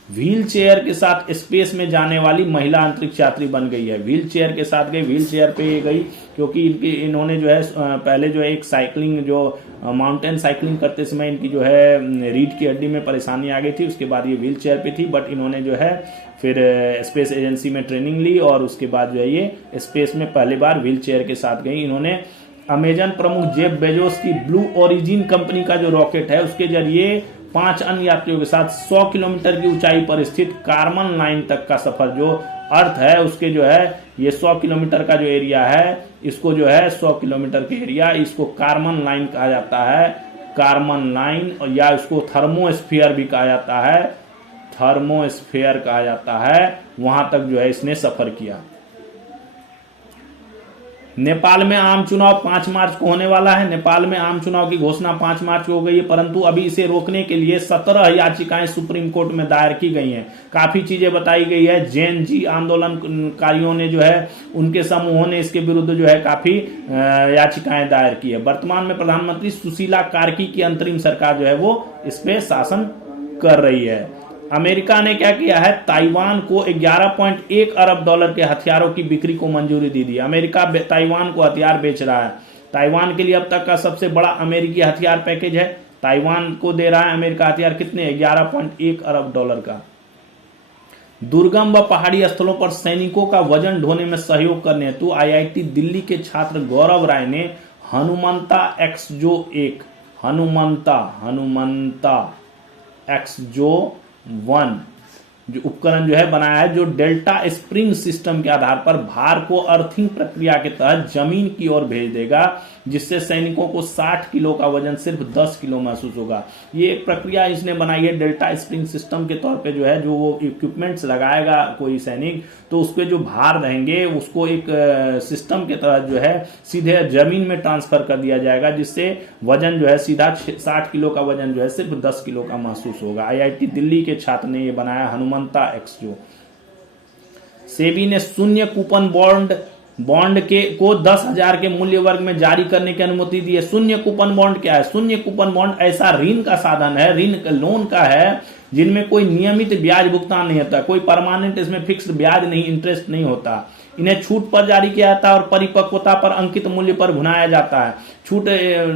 व्हील चेयर के साथ स्पेस में जाने वाली महिला अंतरिक्ष यात्री बन गई है। व्हील चेयर के साथ गई, व्हील चेयर पे ये गई क्योंकि इन्होंने जो है पहले जो है एक साइकिलिंग, जो माउंटेन साइकिलिंग करते समय इनकी जो है रीढ़ की हड्डी में परेशानी आ गई थी। उसके बाद ये व्हील चेयर पे थी, बट इन्होंने जो है फिर स्पेस एजेंसी में ट्रेनिंग ली, और उसके बाद जो है ये स्पेस में पहली बार व्हील चेयर के साथ गई। इन्होंने अमेजन प्रमुख जेफ बेजोस की ब्लू ओरिजिन कंपनी का जो रॉकेट है उसके जरिए 5 अन्य यात्रियों के साथ 100 किलोमीटर की ऊंचाई पर स्थित कार्मन लाइन तक का सफर, जो अर्थ है उसके जो है ये 100 किलोमीटर का जो एरिया है, इसको जो है 100 किलोमीटर के एरिया, इसको कार्मन लाइन कहा जाता है। कार्मन लाइन, और या इसको थर्मोस्फीयर भी कहा जाता है, थर्मोस्फीयर कहा जाता है। वहां तक जो है इसने सफर किया। नेपाल में आम चुनाव 5 मार्च को होने वाला है। नेपाल में आम चुनाव की घोषणा 5 मार्च को हो गई है, परंतु अभी इसे रोकने के लिए 17 याचिकाएं सुप्रीम कोर्ट में दायर की गई हैं। काफी चीजें बताई गई है। जैन जी आंदोलनकारियों ने जो है, उनके समूहों ने इसके विरुद्ध जो है काफी याचिकाएं दायर की है। वर्तमान में प्रधानमंत्री सुशीला कार्की की अंतरिम सरकार जो है वो इस पे शासन कर रही है। अमेरिका ने क्या किया है, ताइवान को 11.1 अरब डॉलर के हथियारों की बिक्री को मंजूरी दी थी। अमेरिका ताइवान को हथियार बेच रहा है। ताइवान के लिए अब तक का सबसे बड़ा अमेरिकी हथियार पैकेज है, ताइवान को दे रहा है अमेरिका हथियार। कितने? 11.1 अरब डॉलर का। दुर्गम व पहाड़ी स्थलों पर सैनिकों का वजन ढोने में सहयोग करने हेतु IIT दिल्ली के छात्र गौरव राय ने हनुमंता एक्सजो 1 जो उपकरण जो है बनाया है, जो डेल्टा स्प्रिंग सिस्टम के आधार पर भार को अर्थिंग प्रक्रिया के तहत जमीन की ओर भेज देगा, जिससे सैनिकों को 60 किलो का वजन सिर्फ 10 किलो महसूस होगा। ये एक प्रक्रिया इसने बनाई है डेल्टा स्प्रिंग सिस्टम के तौर पे, जो है जो वो इक्विपमेंट्स लगाएगा कोई सैनिक, तो उसके जो भार रहेंगे उसको एक सिस्टम के तहत जो है सीधे जमीन में ट्रांसफर कर दिया जाएगा, जिससे वजन जो है सीधा 60 किलो का वजन जो है सिर्फ 10 किलो का महसूस होगा। IIT दिल्ली के छात्र ने ये बनाया हनुमंता एक्सजो। सेबी ने शून्य कूपन बॉन्ड को 10,000 के मूल्य वर्ग में जारी करने की अनुमति दी है। शून्य कूपन बॉन्ड क्या है? शून्य कूपन बॉन्ड ऐसा ऋण का साधन है, ऋण लोन का है, जिनमें कोई नियमित ब्याज भुगतान नहीं होता, कोई परमानेंट इसमें फिक्स्ड ब्याज नहीं, इंटरेस्ट नहीं होता। इन्हें छूट पर जारी किया जाता है और परिपक्वता पर अंकित मूल्य पर भुनाया जाता है। छूट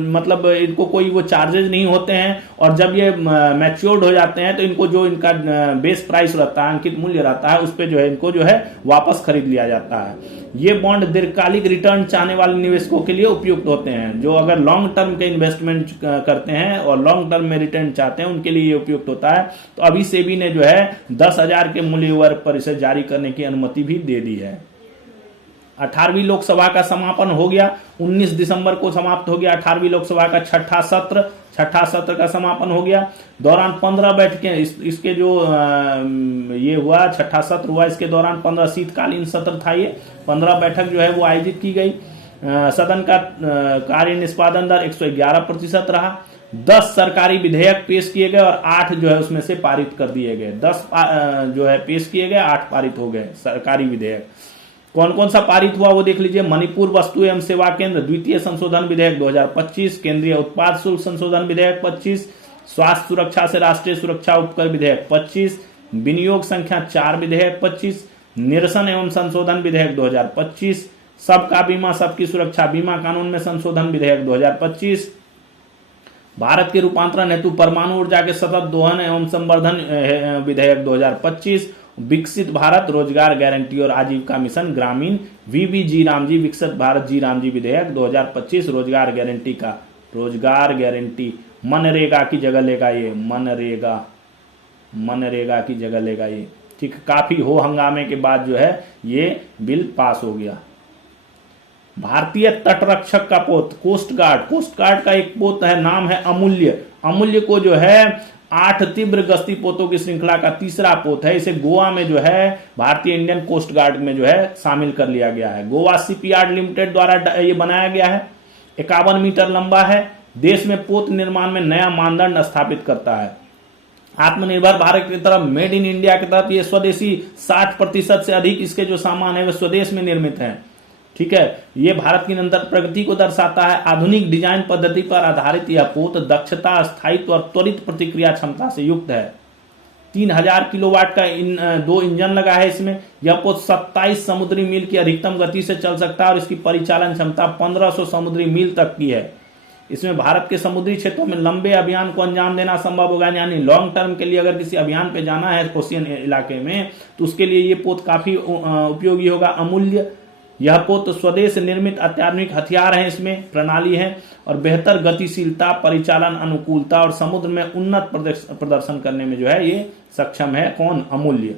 मतलब इनको कोई वो चार्जेज नहीं होते हैं, और जब ये मैच्योर्ड हो जाते हैं तो इनको जो इनका बेस प्राइस रहता है, अंकित मूल्य रहता है, उस पे जो है इनको जो है वापस खरीद लिया जाता है। ये बॉन्ड दीर्घकालिक रिटर्न चाहने वाले निवेशकों के लिए उपयुक्त होते हैं, जो अगर लॉन्ग टर्म के इन्वेस्टमेंट करते हैं और लॉन्ग टर्म में रिटर्न चाहते हैं, उनके लिए ये उपयुक्त होता है। तो अभी सेबी ने जो है 10,000 के मूल्य वर्ग पर इसे जारी करने की अनुमति भी दे दी है। 18वीं लोकसभा का समापन हो गया, 19 दिसंबर को समाप्त हो गया 18वीं लोकसभा का छठा सत्र का समापन हो गया। दौरान 15 बैठकें, इसके जो ये हुआ छठा सत्र हुआ, इसके दौरान 15 शीतकालीन सत्र था। ये 15 बैठक जो है वो आयोजित की गई। सदन का कार्य निष्पादन दर 111% रहा। 10 सरकारी विधेयक पेश किए गए और 8 जो है उसमें से पारित कर दिए गए। 10 जो है पेश किए गए, 8 पारित हो गए सरकारी विधेयक। कौन कौन सा पारित हुआ वो देख लीजिए। मणिपुर वस्तु एवं सेवा केंद्र द्वितीय संशोधन विधेयक 2025, केंद्रीय उत्पाद शुल्क संशोधन विधेयक 25, स्वास्थ्य सुरक्षा से राष्ट्रीय सुरक्षा उपकर विधेयक 25, विनियोग संख्या 4 विधेयक 25, निरसन एवं संशोधन विधेयक 2025, सबका बीमा सबकी सुरक्षा बीमा कानून में संशोधन विधेयक 2025, भारत के रूपांतरण हेतु परमाणु ऊर्जा के सतत दोहन एवं संवर्धन विधेयक 2025, विकसित भारत रोजगार गारंटी और आजीविका मिशन ग्रामीण VBG रामजी विकसित भारत जी रामजी विधेयक 2025, रोजगार गारंटी मनरेगा की जगह लेगा ये, मनरेगा की जगह लेगा ये। ठीक, काफी हो हंगामे के बाद जो है ये बिल पास हो गया। भारतीय तटरक्षक का पोत कोस्ट गार्ड का एक पोत है, नाम है अमूल्य को जो है 8 तीव्र गश्ती पोतों की श्रृंखला का तीसरा पोत है। इसे गोवा में जो है भारतीय इंडियन कोस्ट गार्ड में जो है शामिल कर लिया गया है। गोवा शिपयार्ड लिमिटेड द्वारा ये बनाया गया है। 51 मीटर लंबा है। देश में पोत निर्माण में नया मानदंड स्थापित करता है। आत्मनिर्भर भारत की तरफ, मेड इन इंडिया की तरफ ये स्वदेशी 60% से अधिक इसके जो सामान है वे स्वदेश में निर्मित हैं। ठीक है, ये भारत की निरंतर प्रगति को दर्शाता है। आधुनिक डिजाइन पद्धति पर आधारित यह पोत दक्षता, स्थायित्व और त्वरित प्रतिक्रिया क्षमता से युक्त है। 3000 किलोवाट का 2 इंजन लगा है इसमें। यह पोत 27 समुद्री मील की अधिकतम गति से चल सकता है और इसकी परिचालन क्षमता 1500 समुद्री मील तक की है। इसमें भारत के समुद्री क्षेत्रों में लंबे अभियान को अंजाम देना संभव होगा, यानी लॉन्ग टर्म के लिए अगर किसी अभियान पे जाना है ओशियन इलाके में, तो उसके लिए ये पोत काफी उपयोगी होगा। अमूल्य यह पोत स्वदेश निर्मित अत्याधुनिक हथियार है, इसमें प्रणाली है और बेहतर गतिशीलता, परिचालन अनुकूलता और समुद्र में उन्नत प्रदर्शन करने में जो है ये सक्षम है। कौन? अमूल्य।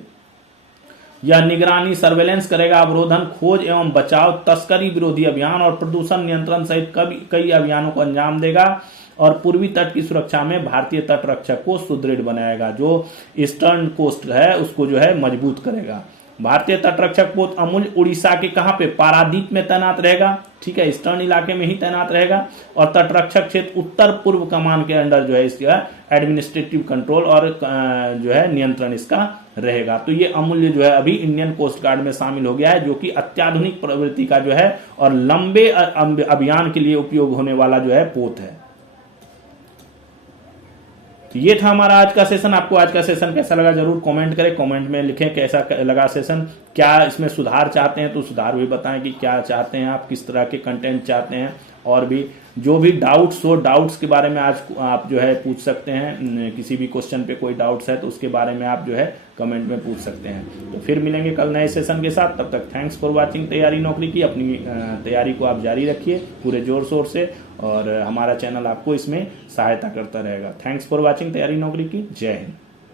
यह निगरानी, सर्वेलेंस करेगा, अवरोधन, खोज एवं बचाव, तस्करी विरोधी अभियान और प्रदूषण नियंत्रण सहित कई अभियानों को अंजाम देगा और पूर्वी तट की सुरक्षा में भारतीय तट रक्षक को सुदृढ़ बनाएगा। जो ईस्टर्न कोस्ट है उसको जो है मजबूत करेगा। भारतीय तटरक्षक पोत अमूल्य उड़ीसा के कहां पे, पारादीप में तैनात रहेगा, ठीक है, ईस्टर्न इलाके में ही तैनात रहेगा। और तटरक्षक क्षेत्र उत्तर पूर्व कमान के अंडर जो है इसका एडमिनिस्ट्रेटिव कंट्रोल और जो है नियंत्रण इसका रहेगा। तो ये अमूल्य जो है अभी इंडियन कोस्ट गार्ड में शामिल हो गया है, जो कि अत्याधुनिक प्रवृत्ति का जो है और लंबे अभियान के लिए उपयोग होने वाला जो है पोत है। तो ये था हमारा आज का सेशन। आपको आज का सेशन कैसा लगा जरूर कमेंट करें, कमेंट में लिखें कैसा लगा सेशन, क्या इसमें सुधार चाहते हैं तो सुधार भी बताएं कि क्या चाहते हैं आप, किस तरह के कंटेंट चाहते हैं। और भी जो भी डाउट्स हो, डाउट्स के बारे में आज आप जो है पूछ सकते हैं, किसी भी क्वेश्चन पे कोई डाउट्स है तो उसके बारे में आप जो है कमेंट में पूछ सकते हैं। तो फिर मिलेंगे कल नए सेशन के साथ, तब तक थैंक्स फॉर वाचिंग तैयारी नौकरी की। अपनी तैयारी को आप जारी रखिए पूरे जोर शोर से, और हमारा चैनल आपको इसमें सहायता करता रहेगा। थैंक्स फॉर वाचिंग तैयारी नौकरी की। जय हिंद।